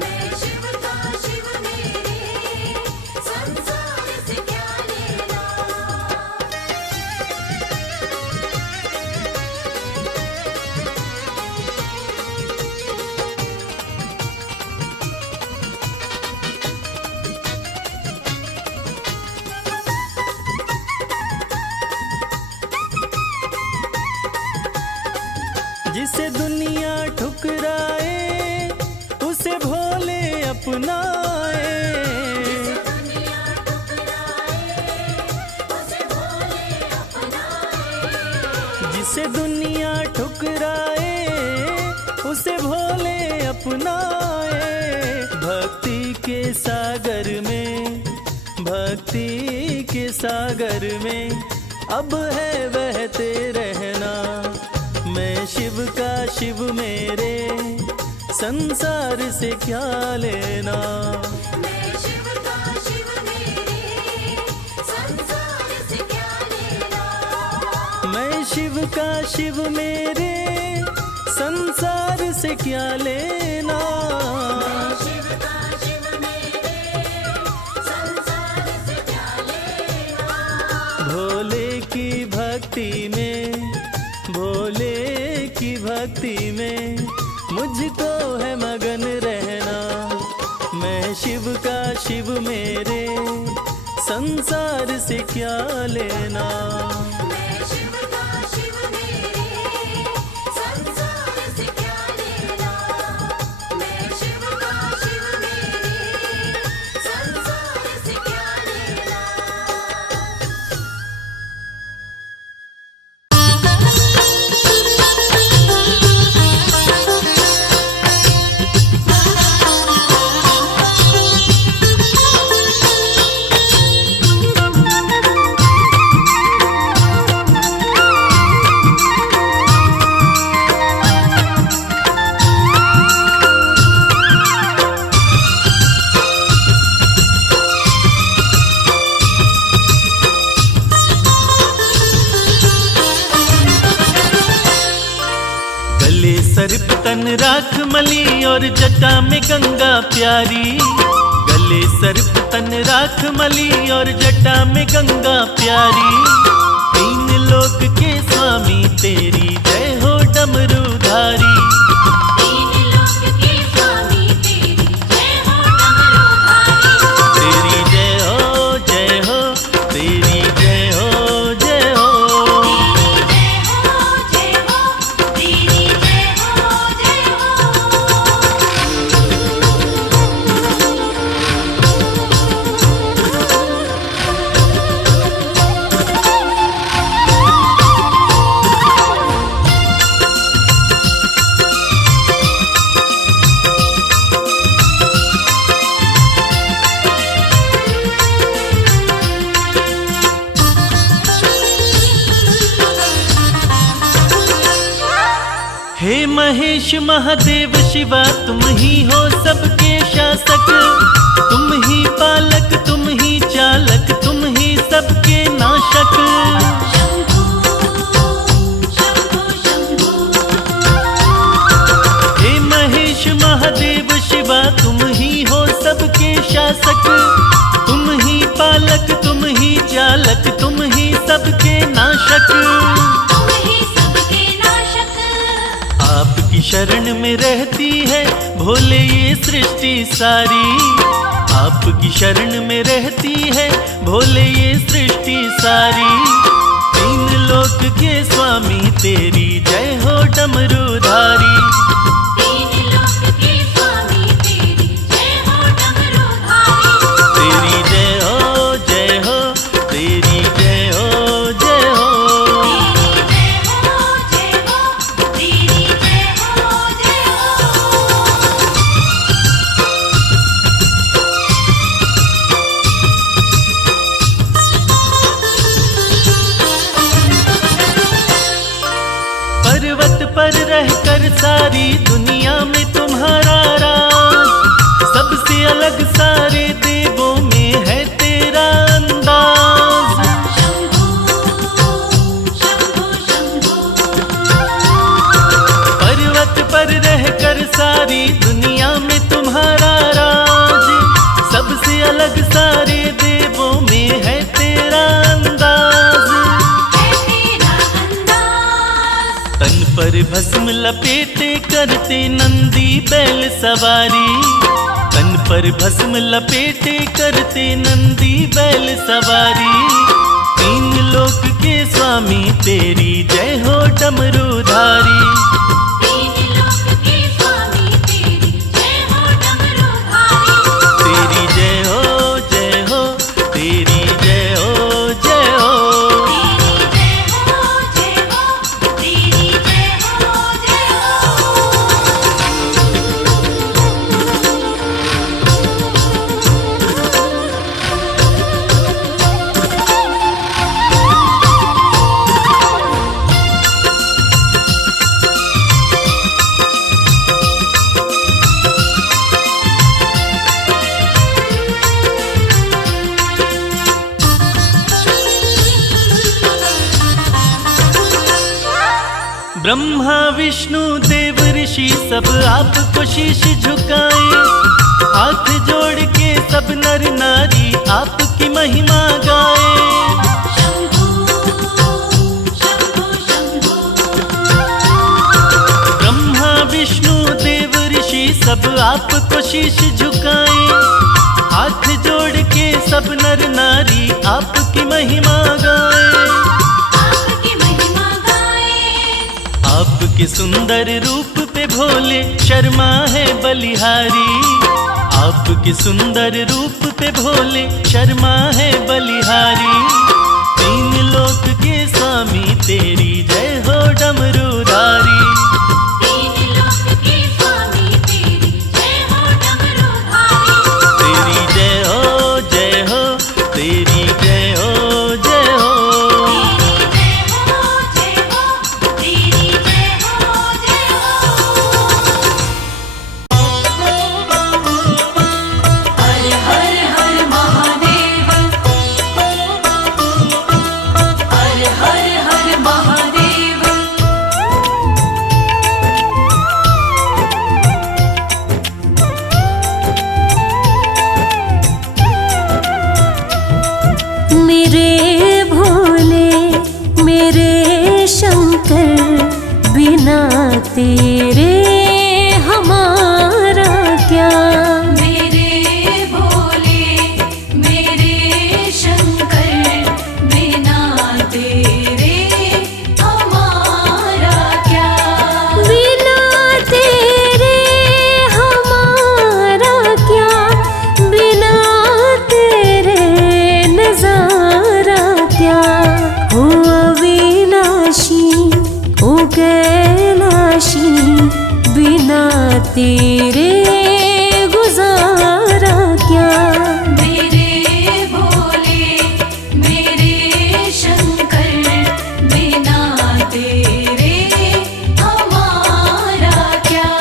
मैं शिव का शिव मेरे, संसार से क्या लेना। जिसे दुनिया ठुकराए उसे भोले अपनाए। जिसे दुनिया ठुकराए उसे भोले अपनाए। भक्ति के सागर में, भक्ति के सागर में अब है बहते रहना। मैं शिव का शिव मेरे, संसार से क्या लेना। मैं शिव का शिव मेरे, संसार से क्या लेना। मैं शिव का शिव मेरे, संसार से क्या लेना। शिव का शिव मेरे, संसार से क्या लेना। भोले की भक्ति में, भोले की भक्ति में मुझको है मगन रहना। मैं शिव का शिव मेरे, संसार से क्या लेना। मैं शिव का शिव मेरे, संसार से क्या लेना। मैं शिव का शिव मेरे, संसार से क्या लेना। सर्प तन राख मली और जटा में गंगा प्यारी। गले सर्प तन राख मली और जटा में गंगा प्यारी। तीन लोक के स्वामी तेरी जय हो डमरूधारी। तीन लोक के स्वामी तेरी जय हो डमरूधारी। तेरी जय हो जय हो, तेरी जय हो जय हो। तेरी जय हो जय हो, तेरी जय हो जय हे महेश महादेव शिवा तुम ही हो सबके शासक। तुम ही पालक, तुम ही चालक, तुम ही सबके नाशक। शंभू शंभू शंभू। हे महेश महादेव शिवा तुम ही हो सबके शासक। तुम ही पालक, तुम ही चालक, तुम ही सबके नाशक। तुम ही सबके नाशक। आपकी शरण में रहती है भोले ये सृष्टि सारी। आपकी शरण में रहती है भोले ये सृष्टि सारी। तीन लोक के स्वामी तेरी जय हो डमरूधारी। तीन लोक के स्वामी तेरी जय हो डमरूधारी। तेरी जय हो जय हो, तेरी जय हो जय हो। तेरी जय हो सारी दुनिया में तुम्हारा राज, सबसे अलग सारे देवों में है तेरा अंदाज। शंभो शंभो शंभो पर्वत पर रहकर सारी दुनिया में तुम्हारा राज, सबसे अलग सारे देवों में है तेरा अंदाज। है तेरा अंदाज। तन पर भस्म लपेटे करते नंदी बैल सवारी, तन पर भस्म लपेटे करते नंदी बैल सवारी। तीन लोक के स्वामी तेरी जय हो डमरूधारी। तीन लोक के स्वामी तेरी जय हो डमरूधारी। तेरी जय हो जय हो, तेरी जय हो जय हो। तेरी जय हो जय हो, तेरी जय हो जय हो। ब्रह्मा विष्णु देव ऋषि सब आपको शीश झुकाए, हाथ जोड़ के सब नर नारी आपकी महिमा गाए। शंभो शंभो शंभो ब्रह्मा विष्णु देव ऋषि सब आपको शीश झुकाए, हाथ जोड़ के सब नर नारी आपकी महिमा गाए। आपकी महिमा गाए। आपके सुंदर रूप पे भोले शर्मा है बलिहारी, आपके सुंदर रूप पे भोले शर्मा है बलिहारी। तीन लोक के स्वामी तेरी जय हो डमरूधारी। तीन लोक के स्वामी तेरी जय हो डमरूधारी। तेरी जय हो जय हो, तेरी जय हो जय हो। तेरी जय हो जय हो, तेरी जय हो जय हो। हर हर हर महादेव, हर हर हर महादेव। मेरे भोले मेरे शंकर, बिना तेरे हमारा क्या। मेरे भोले मेरे शंकर, बिना तेरे हमारा क्या। बिना तेरे हमारा क्या, बिना तेरे नजारा क्या। हो अविनाशी हो कैलाशी, बिना तेरे गुजारा क्या। मेरे भोले मेरे शंकर, बिना तेरे हमारा क्या।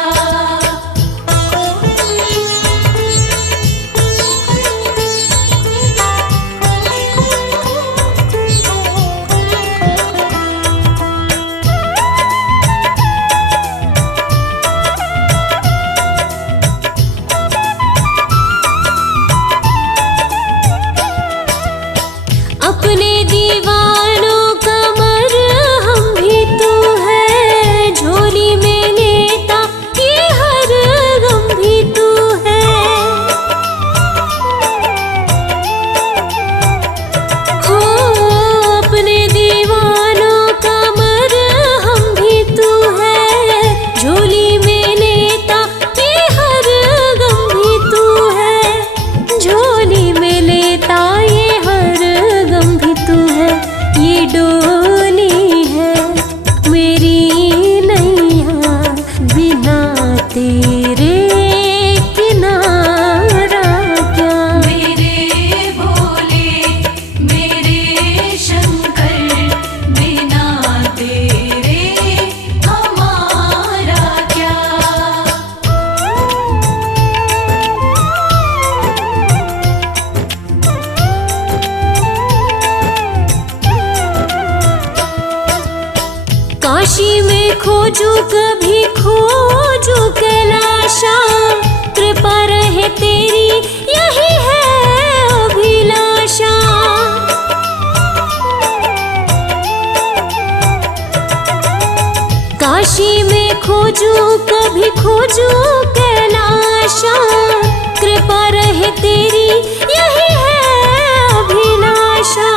खोजू कभी खोजू कैलाशा, कृपा रहे तेरी यही है अभिलाषा। काशी में खोजू कभी खोजू कैलाशा, कृपा रहे तेरी यही है अभिलाषा।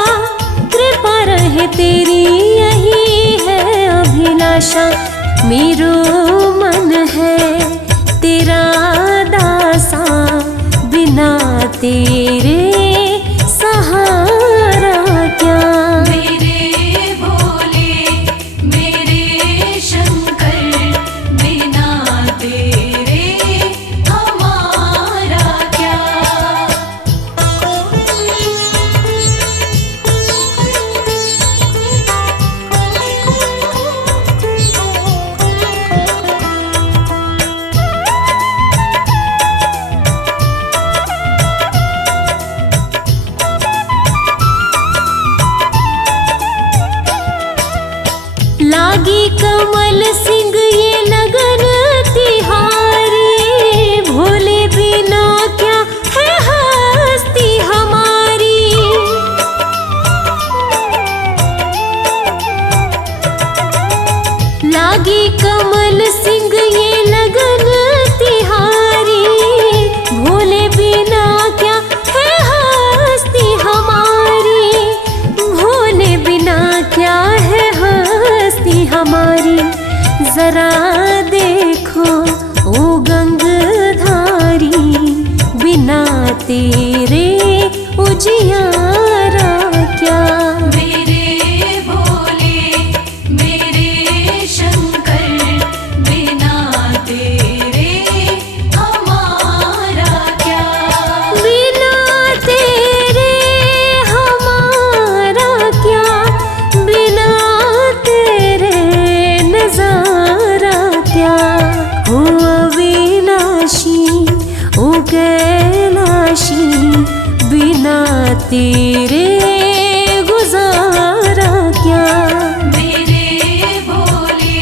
कृपा रहे तेरी यही है अभिलाषा। मेरो मन है तेरा दासा, बिना तेरे सहारा क्या। मेरे भोले मेरे शंकर, बिना तेरे हमारा क्या। लागी कमल सिंह ये लगन तिहारी, भोले बिना क्या है हस्ती हमारी। लागी कमल सिंह ये लगन तिहारी, भोले बिना क्या है हस्ती हमारी। भोले बिना क्या है हस्ती हमारी। जरा देखो ओ गंगधारी, बिना तेरे उजियारा क्या। मेरे भोले मेरे शंकर, बिना तेरे हमारा क्या। बिना तेरे हमारा क्या, बिना तेरे नजारा क्या। ओ अविनाशी ओ कैलाशी, बिना तेरे गुजारा क्या। मेरे भोले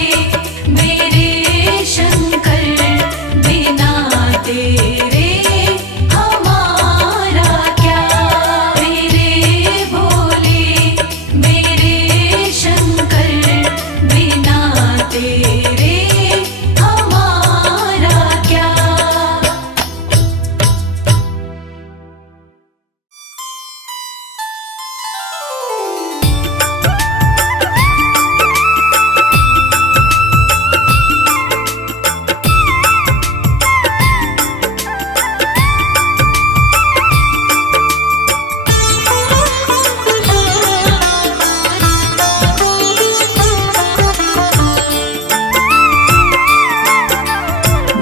मेरे शंकर, बिना तेरे हमारा क्या। मेरे भोले मेरे शंकर, बिना तेरे हमारा क्या।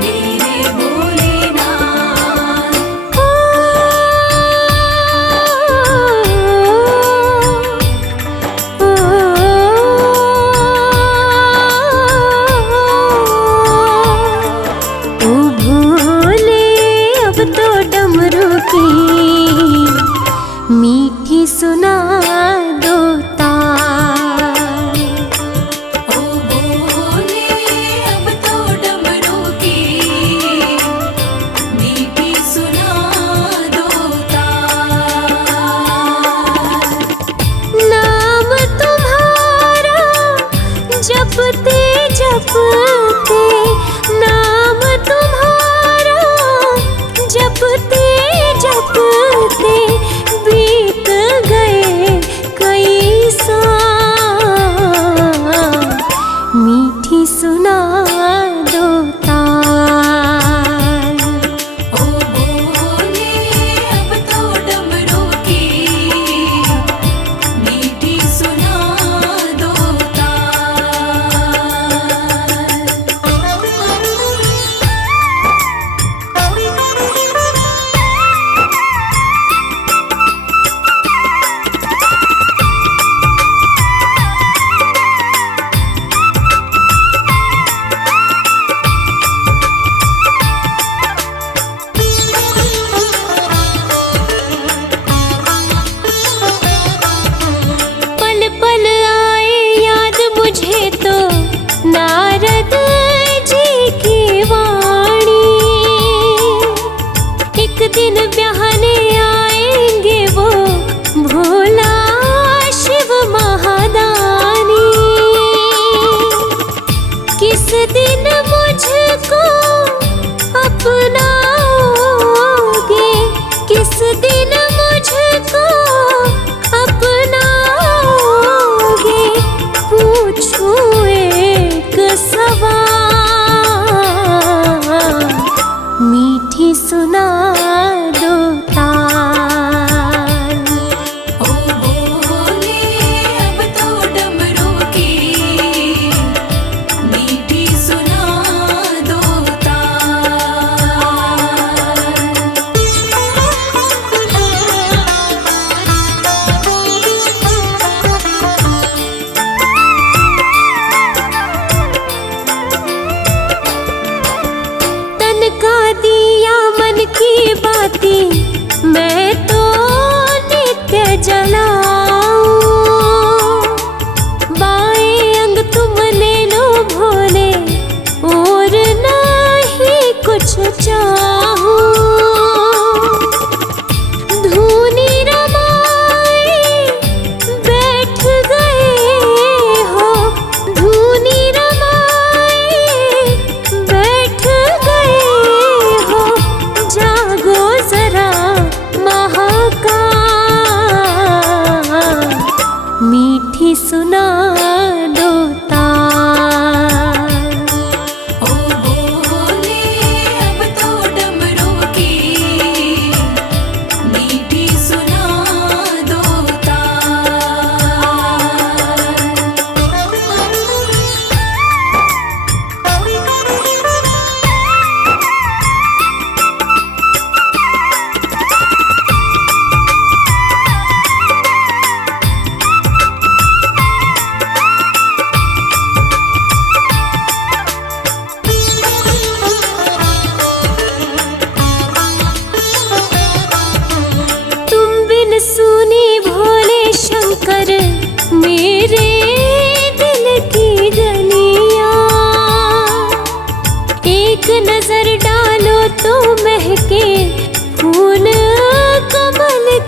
मेरे भोलेनाथ ओ भोले अब तो डमरू की मीठी सुना दो तार। ओ भोले अब तो डमरू की मीठी सुना दो तार। नाम तुम्हारा जपते जपते, नाम तुम्हारा जपते जपते बीत गए कई साल। मीठी सुना दो तार। ओ भोले अब तो डमरू की मीठी सुना दो तार।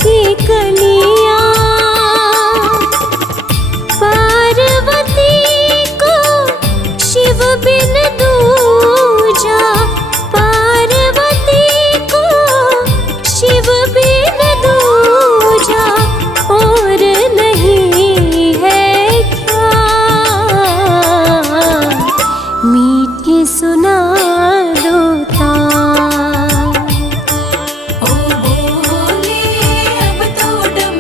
की कलियां। पार्वती को शिव बिन दूजा, पार्वती को शिव बिन दूजा, और नहीं है क्या। मीठी सुना दो तार। ओ बोले अब तो डम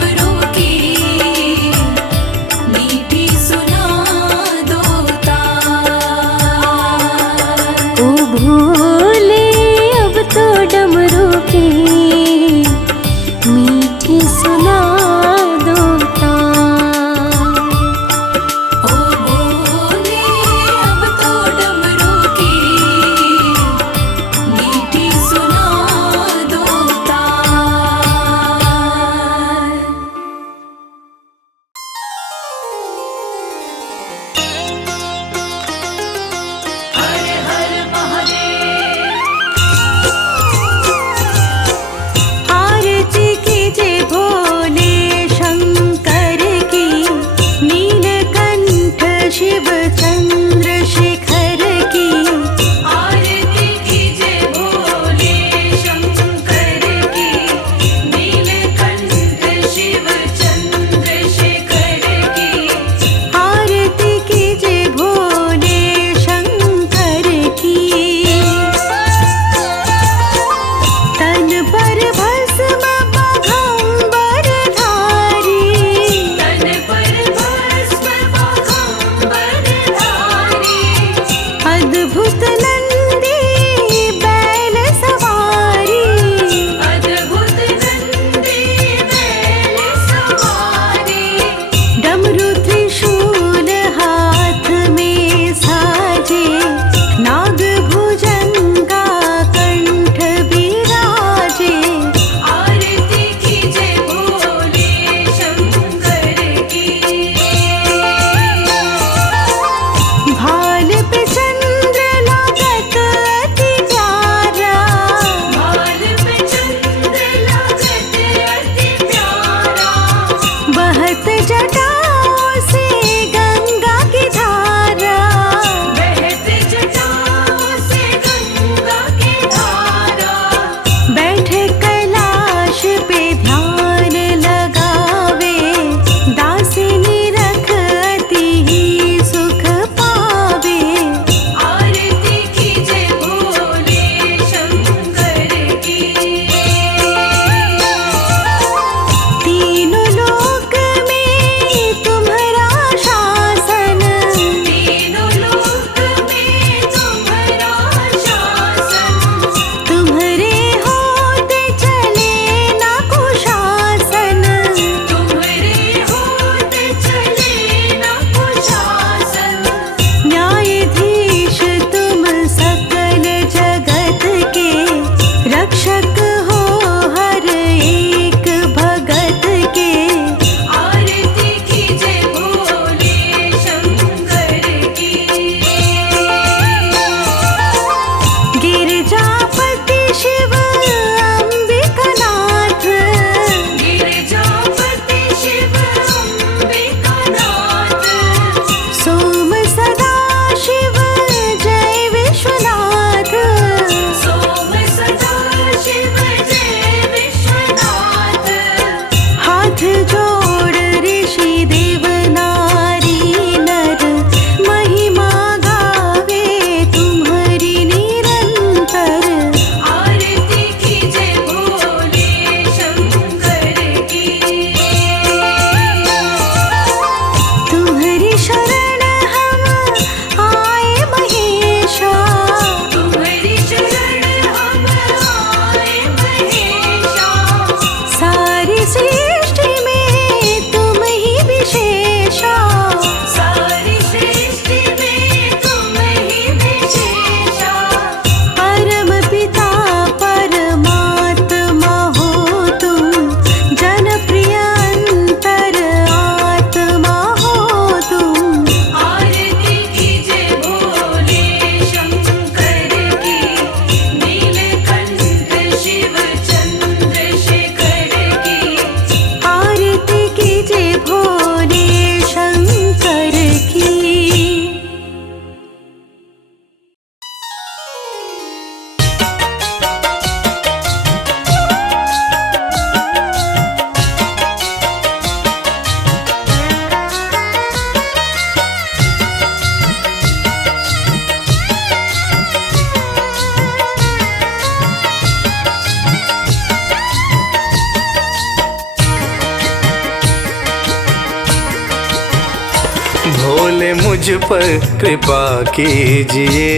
भोले मुझ पर कृपा कीजिए,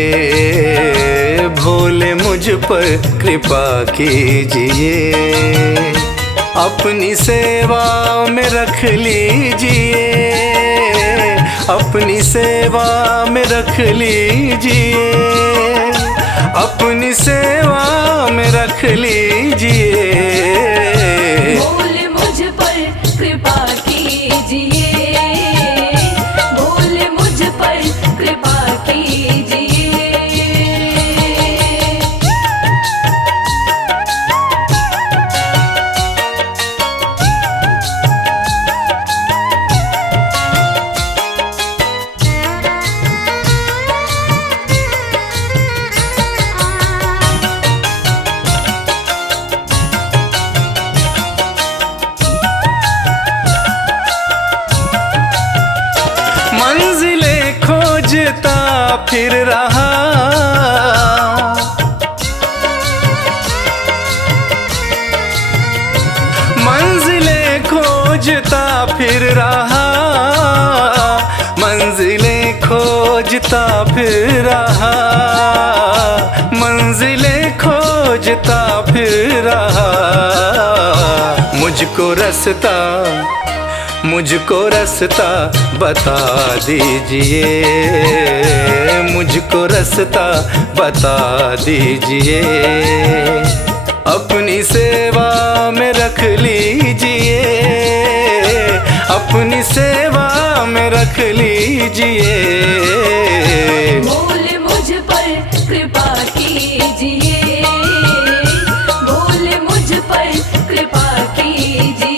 भोले मुझ पर कृपा कीजिए। अपनी सेवा में रख लीजिए, अपनी सेवा में रख लीजिए, अपनी सेवा में रख लीजिए। भोले मुझ पर कृपा कीजिए, भोले मुझ पर कृपा कीजिए। मंजिलें खोजता फिर रहा, मंजिलें खोजता फिर रहा, मंजिलें खोजता फिर रहा, मंजिलें खोजता फिर रहा। मुझको रास्ता, मुझको रास्ता बता दीजिए, मुझको रास्ता बता दीजिए। अपनी सेवा में रख लीजिए, अपनी सेवा में रख लीजिए। भोले मुझ पर कृपा कीजिए, भोले मुझ पर कृपा कीजिए।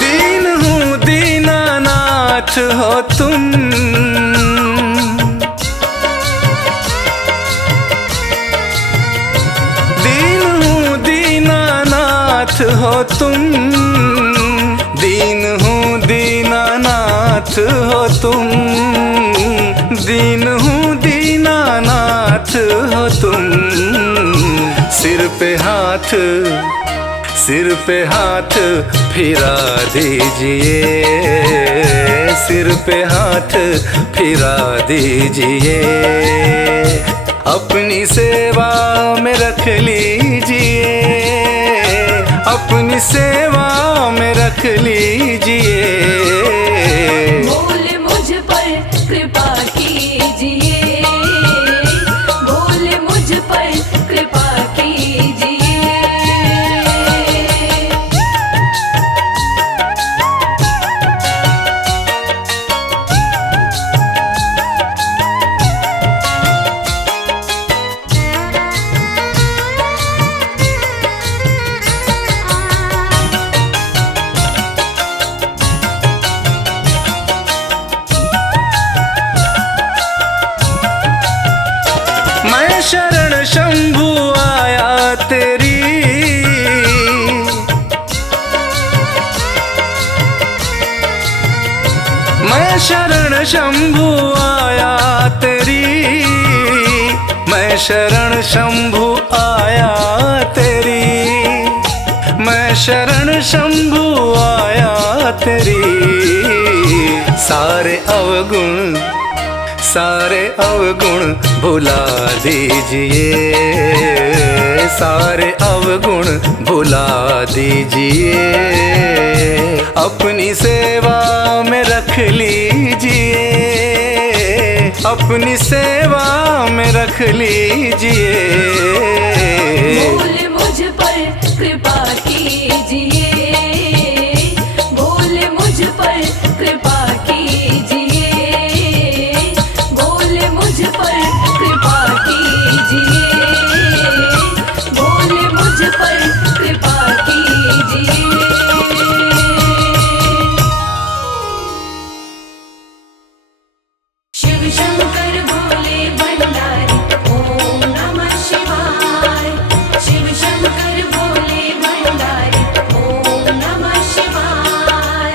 दीन हूँ दीनानाथ हो तुम, दीन हूँ दीनानाथ हो तुम, दीन हूँ दीनानाथ हो तुम, दीन हूँ दीनानाथ हो तुम। सिर पे हाथ, सिर पे हाथ फिरा दीजिए, सिर पे हाथ फिरा दीजिए। अपनी सेवा में रख लीजिए, अपनी सेवा में रख लीजिए। भोले मुझ पर कृपा कीजिए, भोले मुझ पर कृपा कीजिए। मैं शरण शंभु आया तेरी, मैं शरण शंभु आया तेरी, मैं शरण शंभु आया तेरी, मैं शरण शंभु आया तेरी। सारे अवगुण, सारे अवगुण भुला दीजिए, सारे अवगुण भुला दीजिए। अपनी सेवा में रख लीजिए, अपनी सेवा में रख लीजिए। भोले मुझ पर कृपा कीजिए, भोले मुझ पर कृपा कीजिए, भोले मुझ पर कृपा कीजिए, भोले मुझ पर कृपा कीजिए। शिव शंकर भोले भंडारी ओम नमः शिवाय, शिव शंकर भोले भंडारी ओम नमः शिवाय।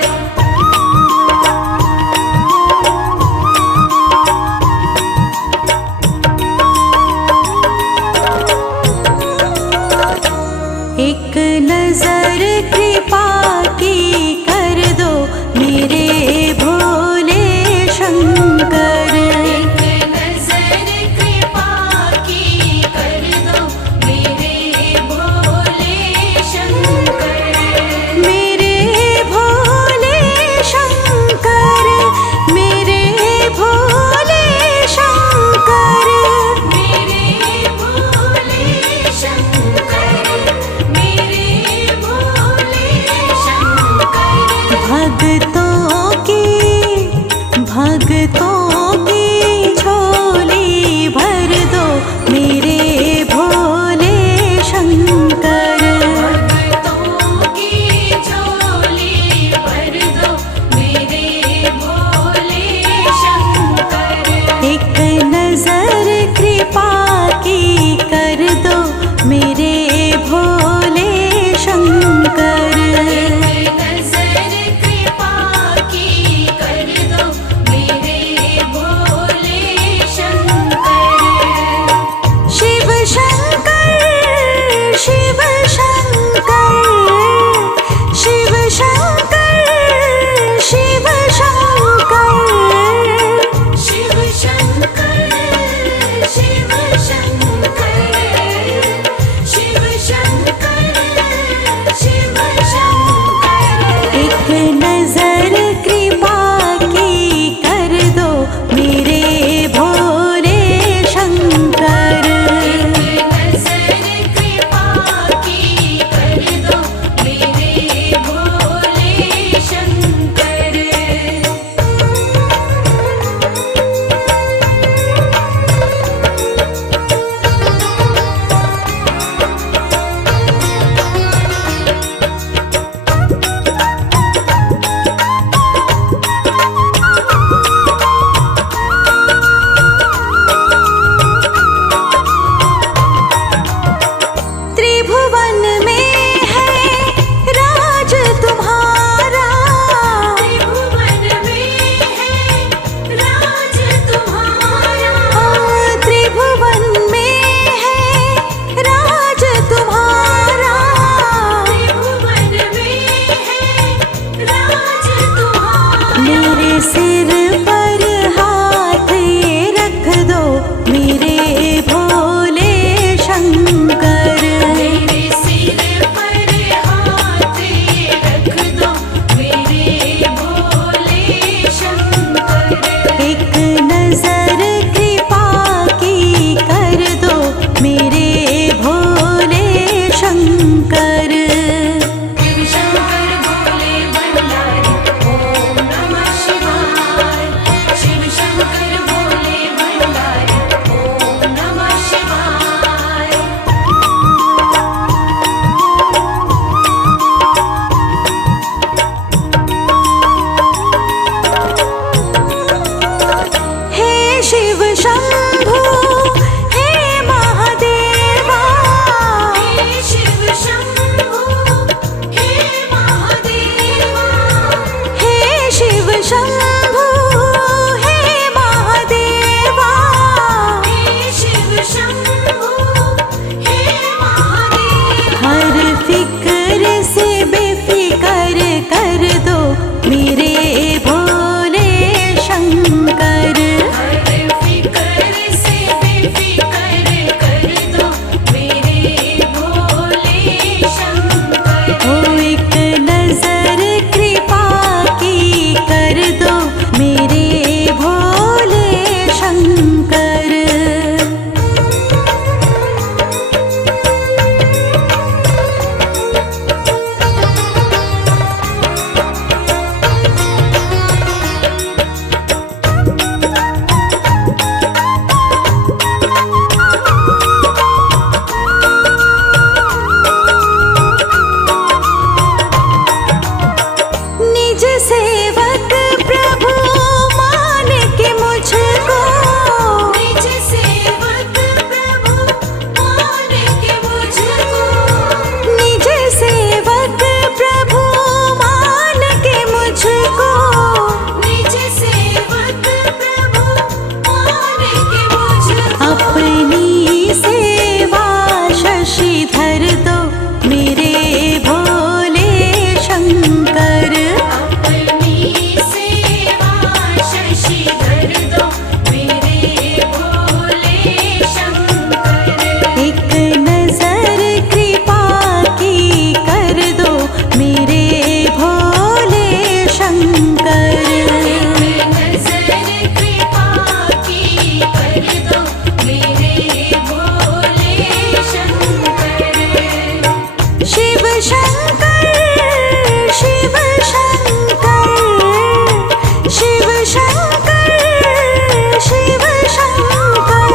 शिव शंकर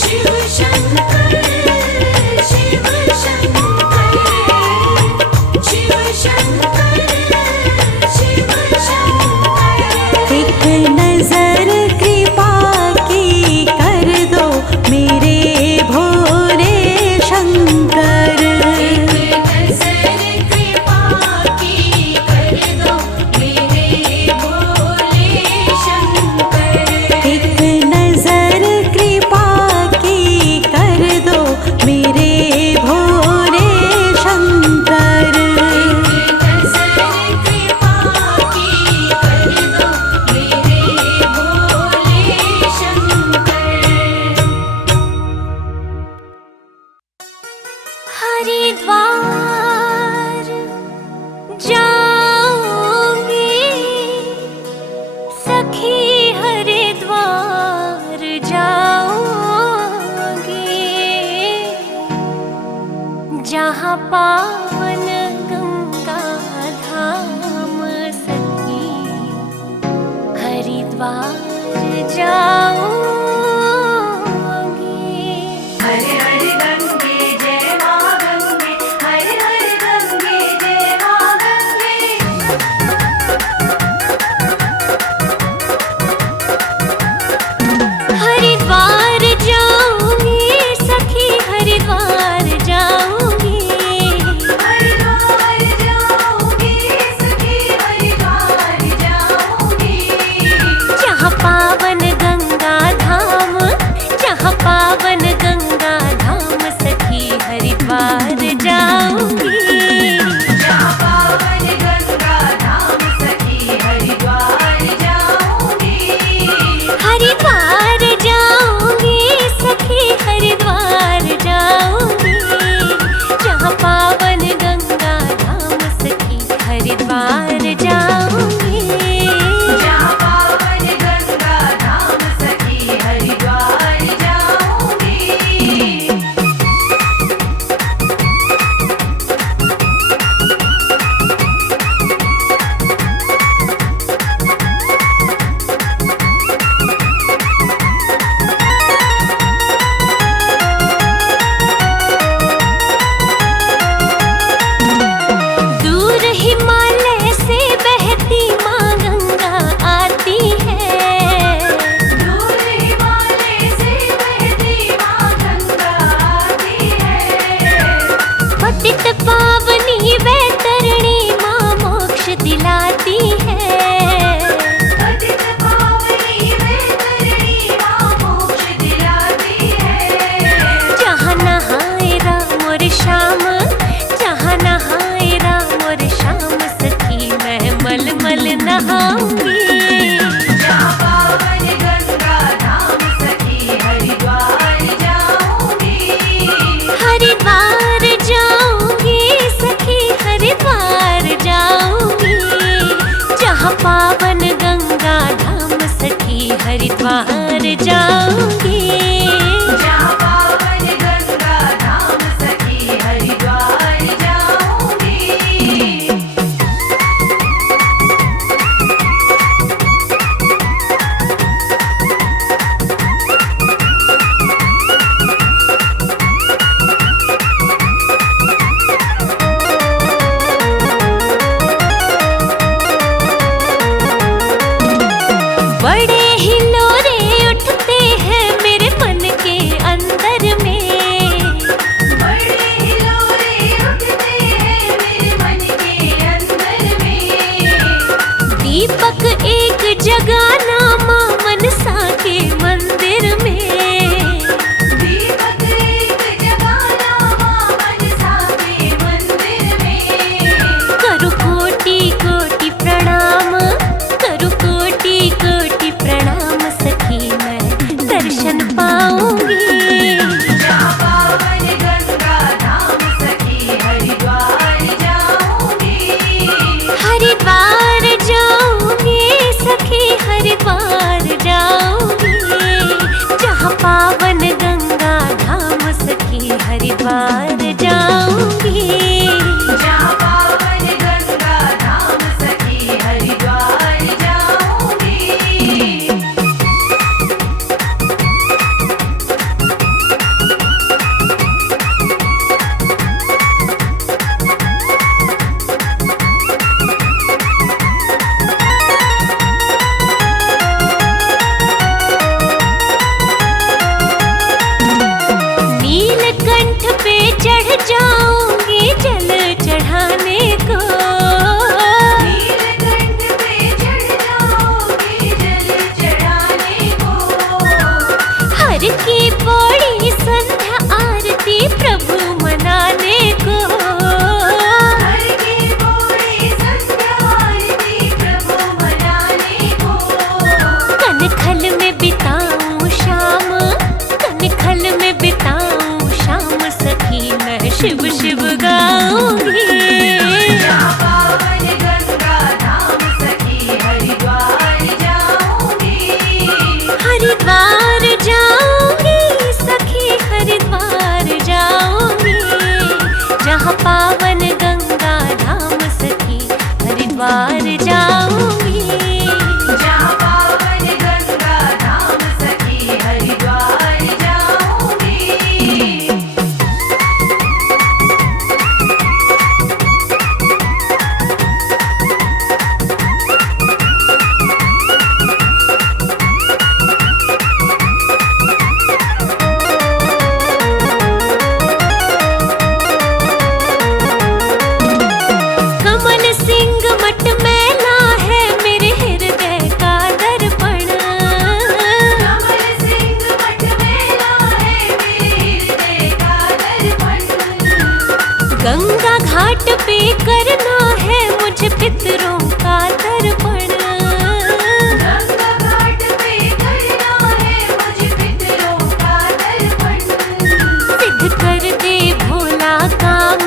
शिव शंकर शिव शंकर शिव शंकर शिव शंकर। एक नजर कृपा की कर दो मेरे भोले शंकर। एक नजर कृपा की कर दो मेरे भोले शंकर। एक नजर कृपा की कर दो मेरे भोले शंकर। एक नजर कृपा की कर दो मेरे भोले शंकर। हरिद्वार जाऊंगी सखी, हरिद्वार जाऊंगी, जहाँ पावन गंगा धाम सखी, हरिद्वार जाऊंगी। हर हर गंगे जय माँ गंगे, हर हर गंगे जय माँ गंगे। हरिद्वार जाऊंगी सखी, हरिद्वार जाऊंगी, हरिद्वार जाऊंगी सखी, हरिद्वार जाऊंगी, जहाँ पावन गंगा धाम, जहाँ पावन गंगा धाम सखी, हरिद्वार जाऊंगी, जहाँ पावन गंगा धाम सखी, हरिद्वार जाऊंगी, हरिद्वार जाऊंगी सखी, हरिद्वार जाऊंगी, जहाँ पावन गंगा धाम सखी, हरिद्वार जाऊंगी, जहाँ पावन गंगा धाम सखी, हरिद्वार जाऊंगी। दूर हिमालय से बहती माँ गंगा आती है, दूर हिमालय से बहती माँ गंगा आती है, पतित पावनी वैतरणी माँ मोक्ष दिलाती है, पतित पावनी वैतरणी माँ मोक्ष दिलाती है, जहाँ नहाए राम और श्याम, जहाँ नहाए राम और श्याम सखी, मैं मल मल नहाऊंगी, जहाँ पावन गंगा धाम सखी, हरिद्वार जाऊंगी, हरिद्वार जाऊंगी सखी, हरिद्वार जाऊंगी, जहाँ पावन गंगा धाम सखी, हरिद्वार जाऊंगी, जहाँ पावन गंगा धाम सखी, हरिद्वार जाऊंगी। बड़े हिलोरे उठते हैं मेरे मन के अंदर में, बड़े हिलोरे उठते हैं मेरे मन के अंदर में, दीपक एक जगाना माँ मनसा के मंदिर में, दीपक एक जगाना माँ मनसा के मंदिर में, करू कोटि कोटि प्रणाम, करू कोटि कोटि प्रणाम सखी, शिव शिव गाऊंगी। जहाँ पावन गंगा धाम सखी हरिद्वार जाऊंगी। हरिद्वार जाऊंगी सखी हरिद्वार जाऊंगी। जहाँ पावन गंगा धाम सखी हरिद्वार जाऊंगी। जहाँ पावन गंगा धाम सखी हरिद्वार जाऊंगी। कमल सिंह मठ मैला है मेरे हृदय का दर्पण। कमल सिंह मठ मैला है मेरे हृदय का दर्पण। गंगा घाट पे करना है मुझे पितरों का तर्पण। गंगा घाट पे करना है मुझे पितरों का तर्पण। सिद्ध कर दे भोला काम,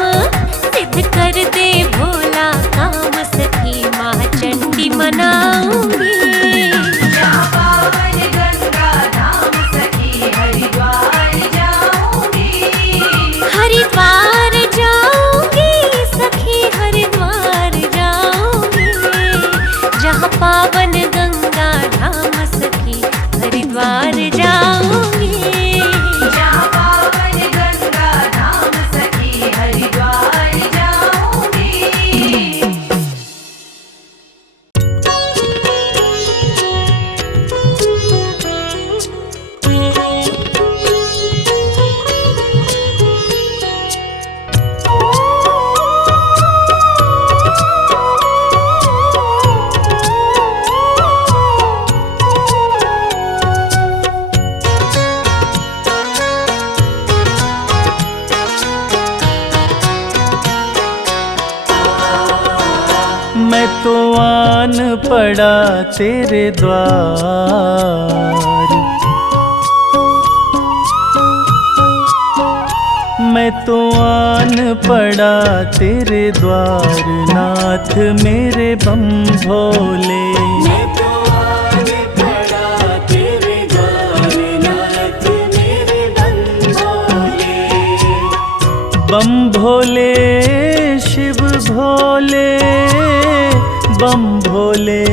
सिद्ध कर दे भोला काम सखी माँ चंडी मनाऊंगी। जहाँ पावन गंगा धाम सखी हरिद्वार जाऊंगी। हरिद्वार जाऊंगी सखी हरिद्वार जाऊंगी। जहाँ पावन गंगा धाम सखी हरिद्वार जाऊंगी। जहाँ पावन गंगा धाम सखी हरिद्वार जाऊंगी। मैं तो आन पड़ा तेरे द्वार। मैं तो आन पड़ा तेरे द्वार नाथ मेरे बम भोले। मैं तो आन पड़ा तेरे द्वार नाथ मेरे बम भोले। बम भोले शिव भोले, बम भोले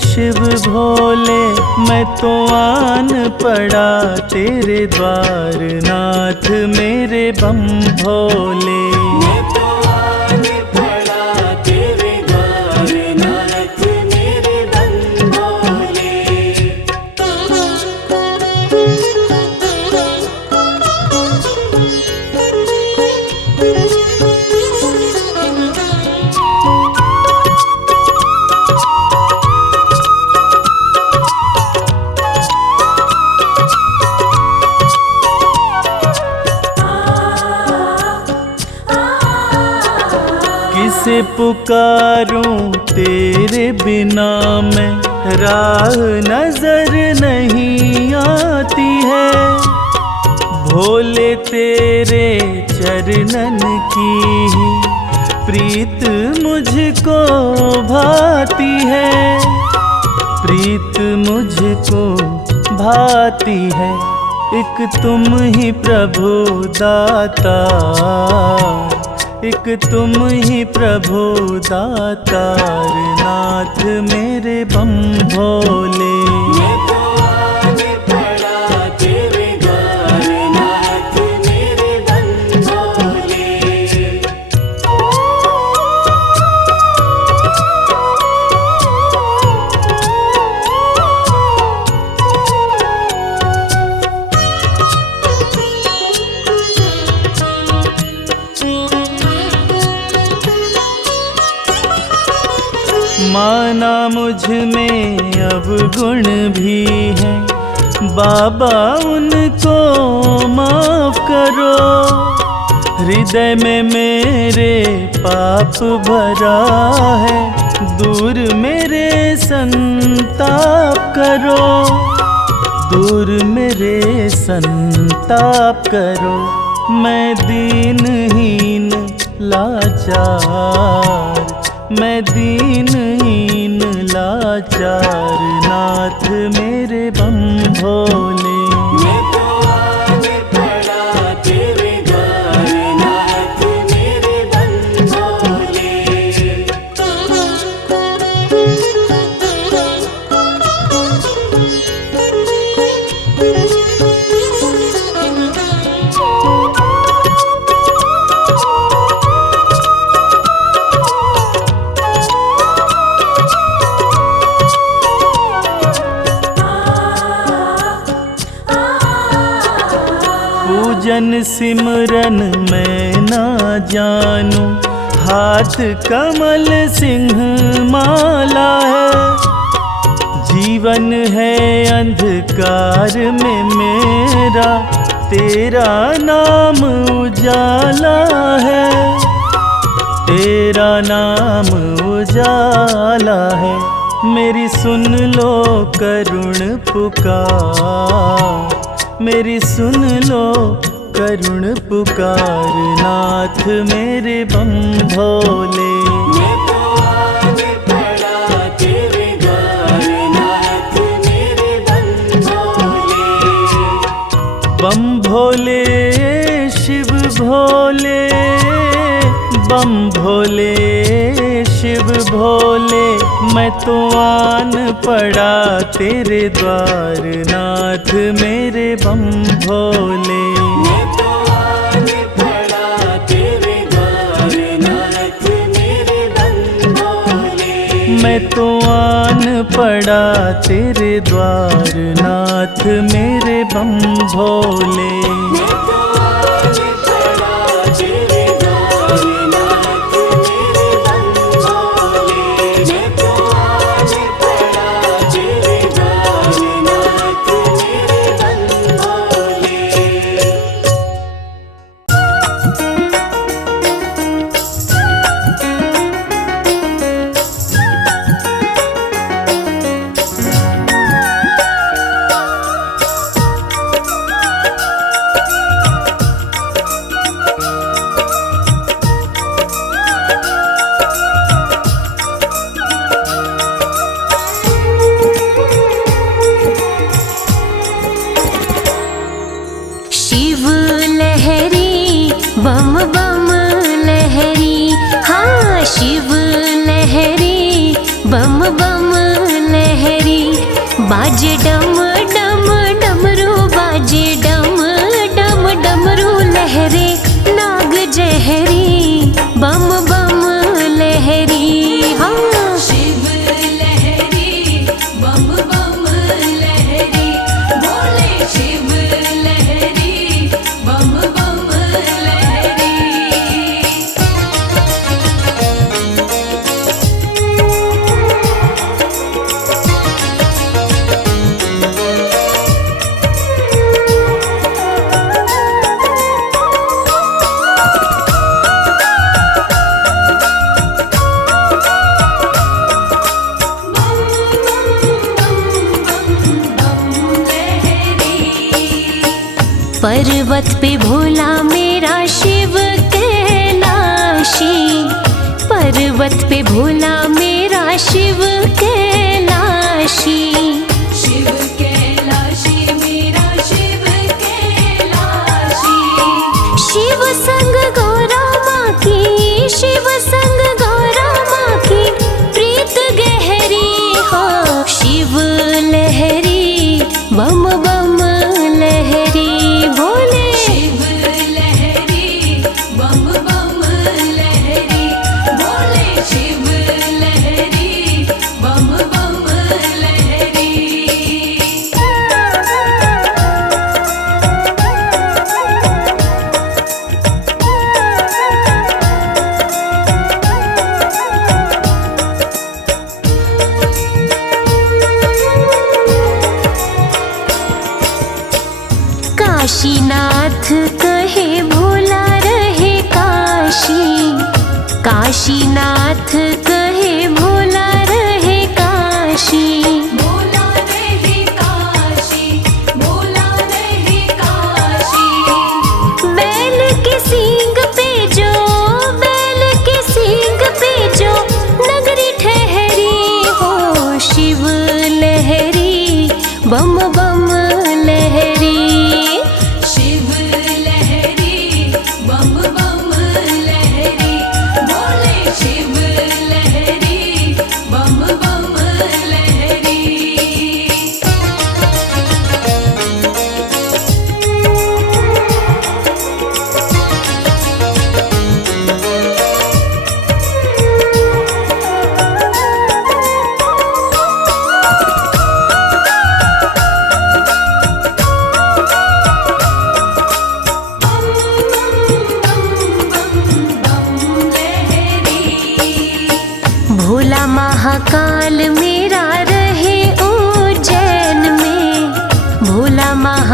शिव भोले। मैं तो आन पड़ा तेरे द्वार नाथ मेरे बम भोले। मैं तो आन पड़ा तेरे द्वार नाथ मेरे बम भोले। किसे पुकारूं तेरे बिना मैं, राह नजर नहीं आती है। भोले तेरे चरणन की ही प्रीत मुझको भाती है। प्रीत मुझको भाती है। एक तुम ही प्रभु दाता, एक तुम ही प्रभु दातार नाथ मेरे बम भोले। मैं तो आन पड़ा तेरे द्वार नाथ मेरे बम भोले। माना मुझ में अब गुण भी हैं, बाबा उनको माफ करो। हृदय में मेरे पाप भरा है, दूर मेरे संताप करो, दूर मेरे संताप करो। मैं दीनहीन लाचार, मैं दीनहीन लाचार, नाथ मेरे बम भोले। मैं तो आज पड़ा तेरे द्वार, नाथ मेरे बम भोले। पूजन सिमरन मैं ना जानूं, हाथ कमल सिंह माला है। जीवन है अंधकार में मेरा, तेरा नाम उजाला है, तेरा नाम उजाला है। मेरी सुन लो करुण पुकार, मेरी सुन लो करुण पुकार, नाथ मेरे बम भोले। मैं तो आज पड़ा तेरे द्वार, नाथ मेरे बम भोले। बम भोले शिव भोले, बम भोले शिव भोले। मैं तो आन पड़ा तेरे द्वार, नाथ मेरे बम भोले। मैं तो आज पड़ा तेरे द्वार, नाथ मेरे बम भोले। मैं तो आन पड़ा तेरे द्वार, नाथ मेरे बम भोले। मैं तो आज पड़ा तेरे द्वार, नाथ मेरे बम भोले। मैं तो आज पड़ा तेरे द्वार, नाथ मेरे बम भोले। शिव लहरी बम बम लहरी, हाँ शिव लहरी बम बम लहरी। बाजे डम डम डमरू, बाजे डम डम डमरू लहरे। नाग जहरी बम बम लहरी, हाँ शिव लहरी बम बम लहरी, बोले शिव लहरी बम बम लहरी। पर्वत पे भोला मेरा शिव कैलाशी, पर्वत पे भोला मेरा शिव कैलाशी। शिव कैलाशी मेरा शिव कैलाशी। शिव संग गौरा माँ की, शिव संग गौरा माँ की प्रीत गहरी हो। शिव लहरी बम बम लहरी, भोले शिव लहरी बम बम लहरी, बोले शिव लहरी बम बम लहरी। काशीनाथ कहे भोला रहे काशी, काशीनाथ कहे भोला रहे काशी। बोला रहे काशी, बोला रहे काशी। बैल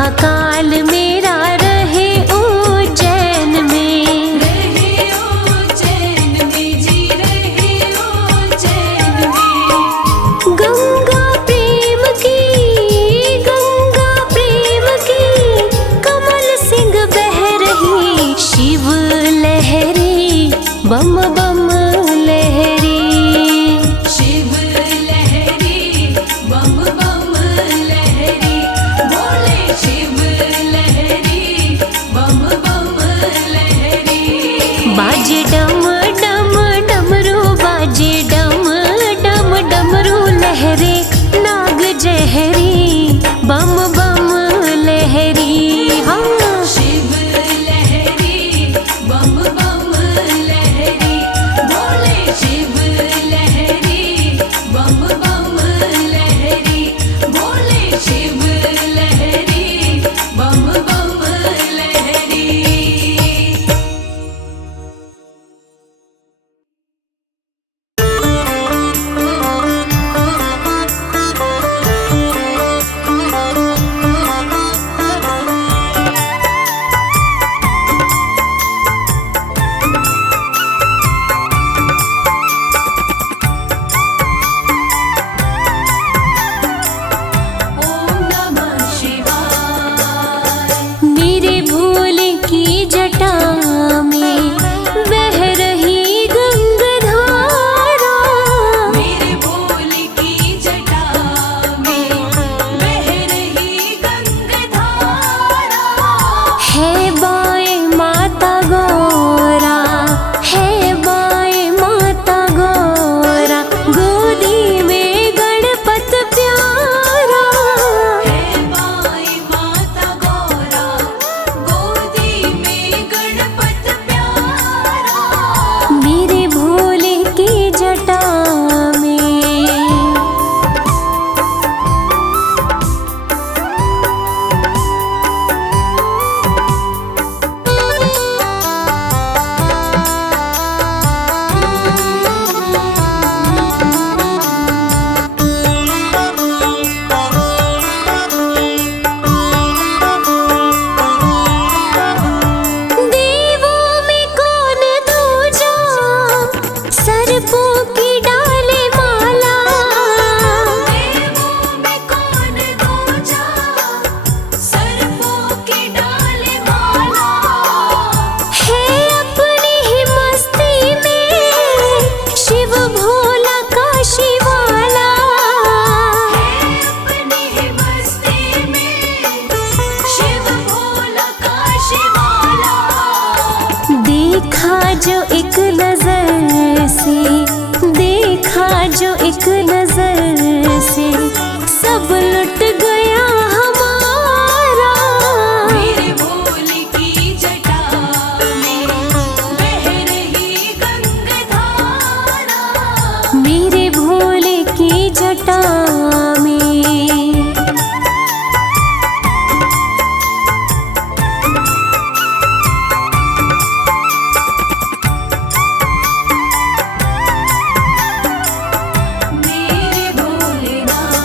महाकाल मेरा रहे उज्जैन में। रहे उज्जैन में जी, रहे उज्जैन में। गंगा प्रेम की कमल सिंह बह रही, शिव लहरी बम बम लहरी। शिव लहरी बम बम लहरी, बोले शिव लहरी बम बम लहरी। बाजे डम डम डमरू, बाजे डम डम डमरू लहरे, नाग जहरी बम बम लहरी। हाँ शिव लहरी बम बम लहरी, बोले शिव लहरी बम बम लहरी, बोले शिव लहरी बम बम लहरी। ओम नमः शिवाय। मेरे भोले की जटा में बह रही गंगाधारा, मेरे भोले की जटा में बह रही गंगाधारा। है बाए माता गौरा, है बाए माता गौरा, गोदी में गणपत प्यारा। है बाई माता गौरा, गोदी में गणपत प्यारा। मेरे भोले की जटा में। देवों में कौन दूजा, सर्पों की डाले माला। देवों में कौन दूजा, सर्पों की डाले माला। है अपनी ही मस्ती में शिव भोला काशी वाला। अपनी ही मस्ती में शिव भोला काशी वाला। देखा जो एक नजर से, देखा जो एक नजर से, सब लुट गया हमारा। मेरे भोले की जटा में बह रही गंगाधारा। मेरे भोले की जटा में। मेरे भोलेनाथ।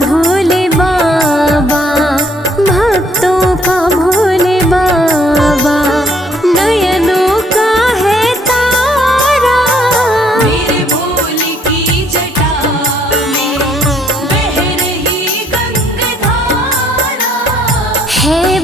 भोले बाबा, भक्तों का भोले बाबा, नयनों का है तारा। मेरे भोले की जटा में बह रही गंगाधारा। है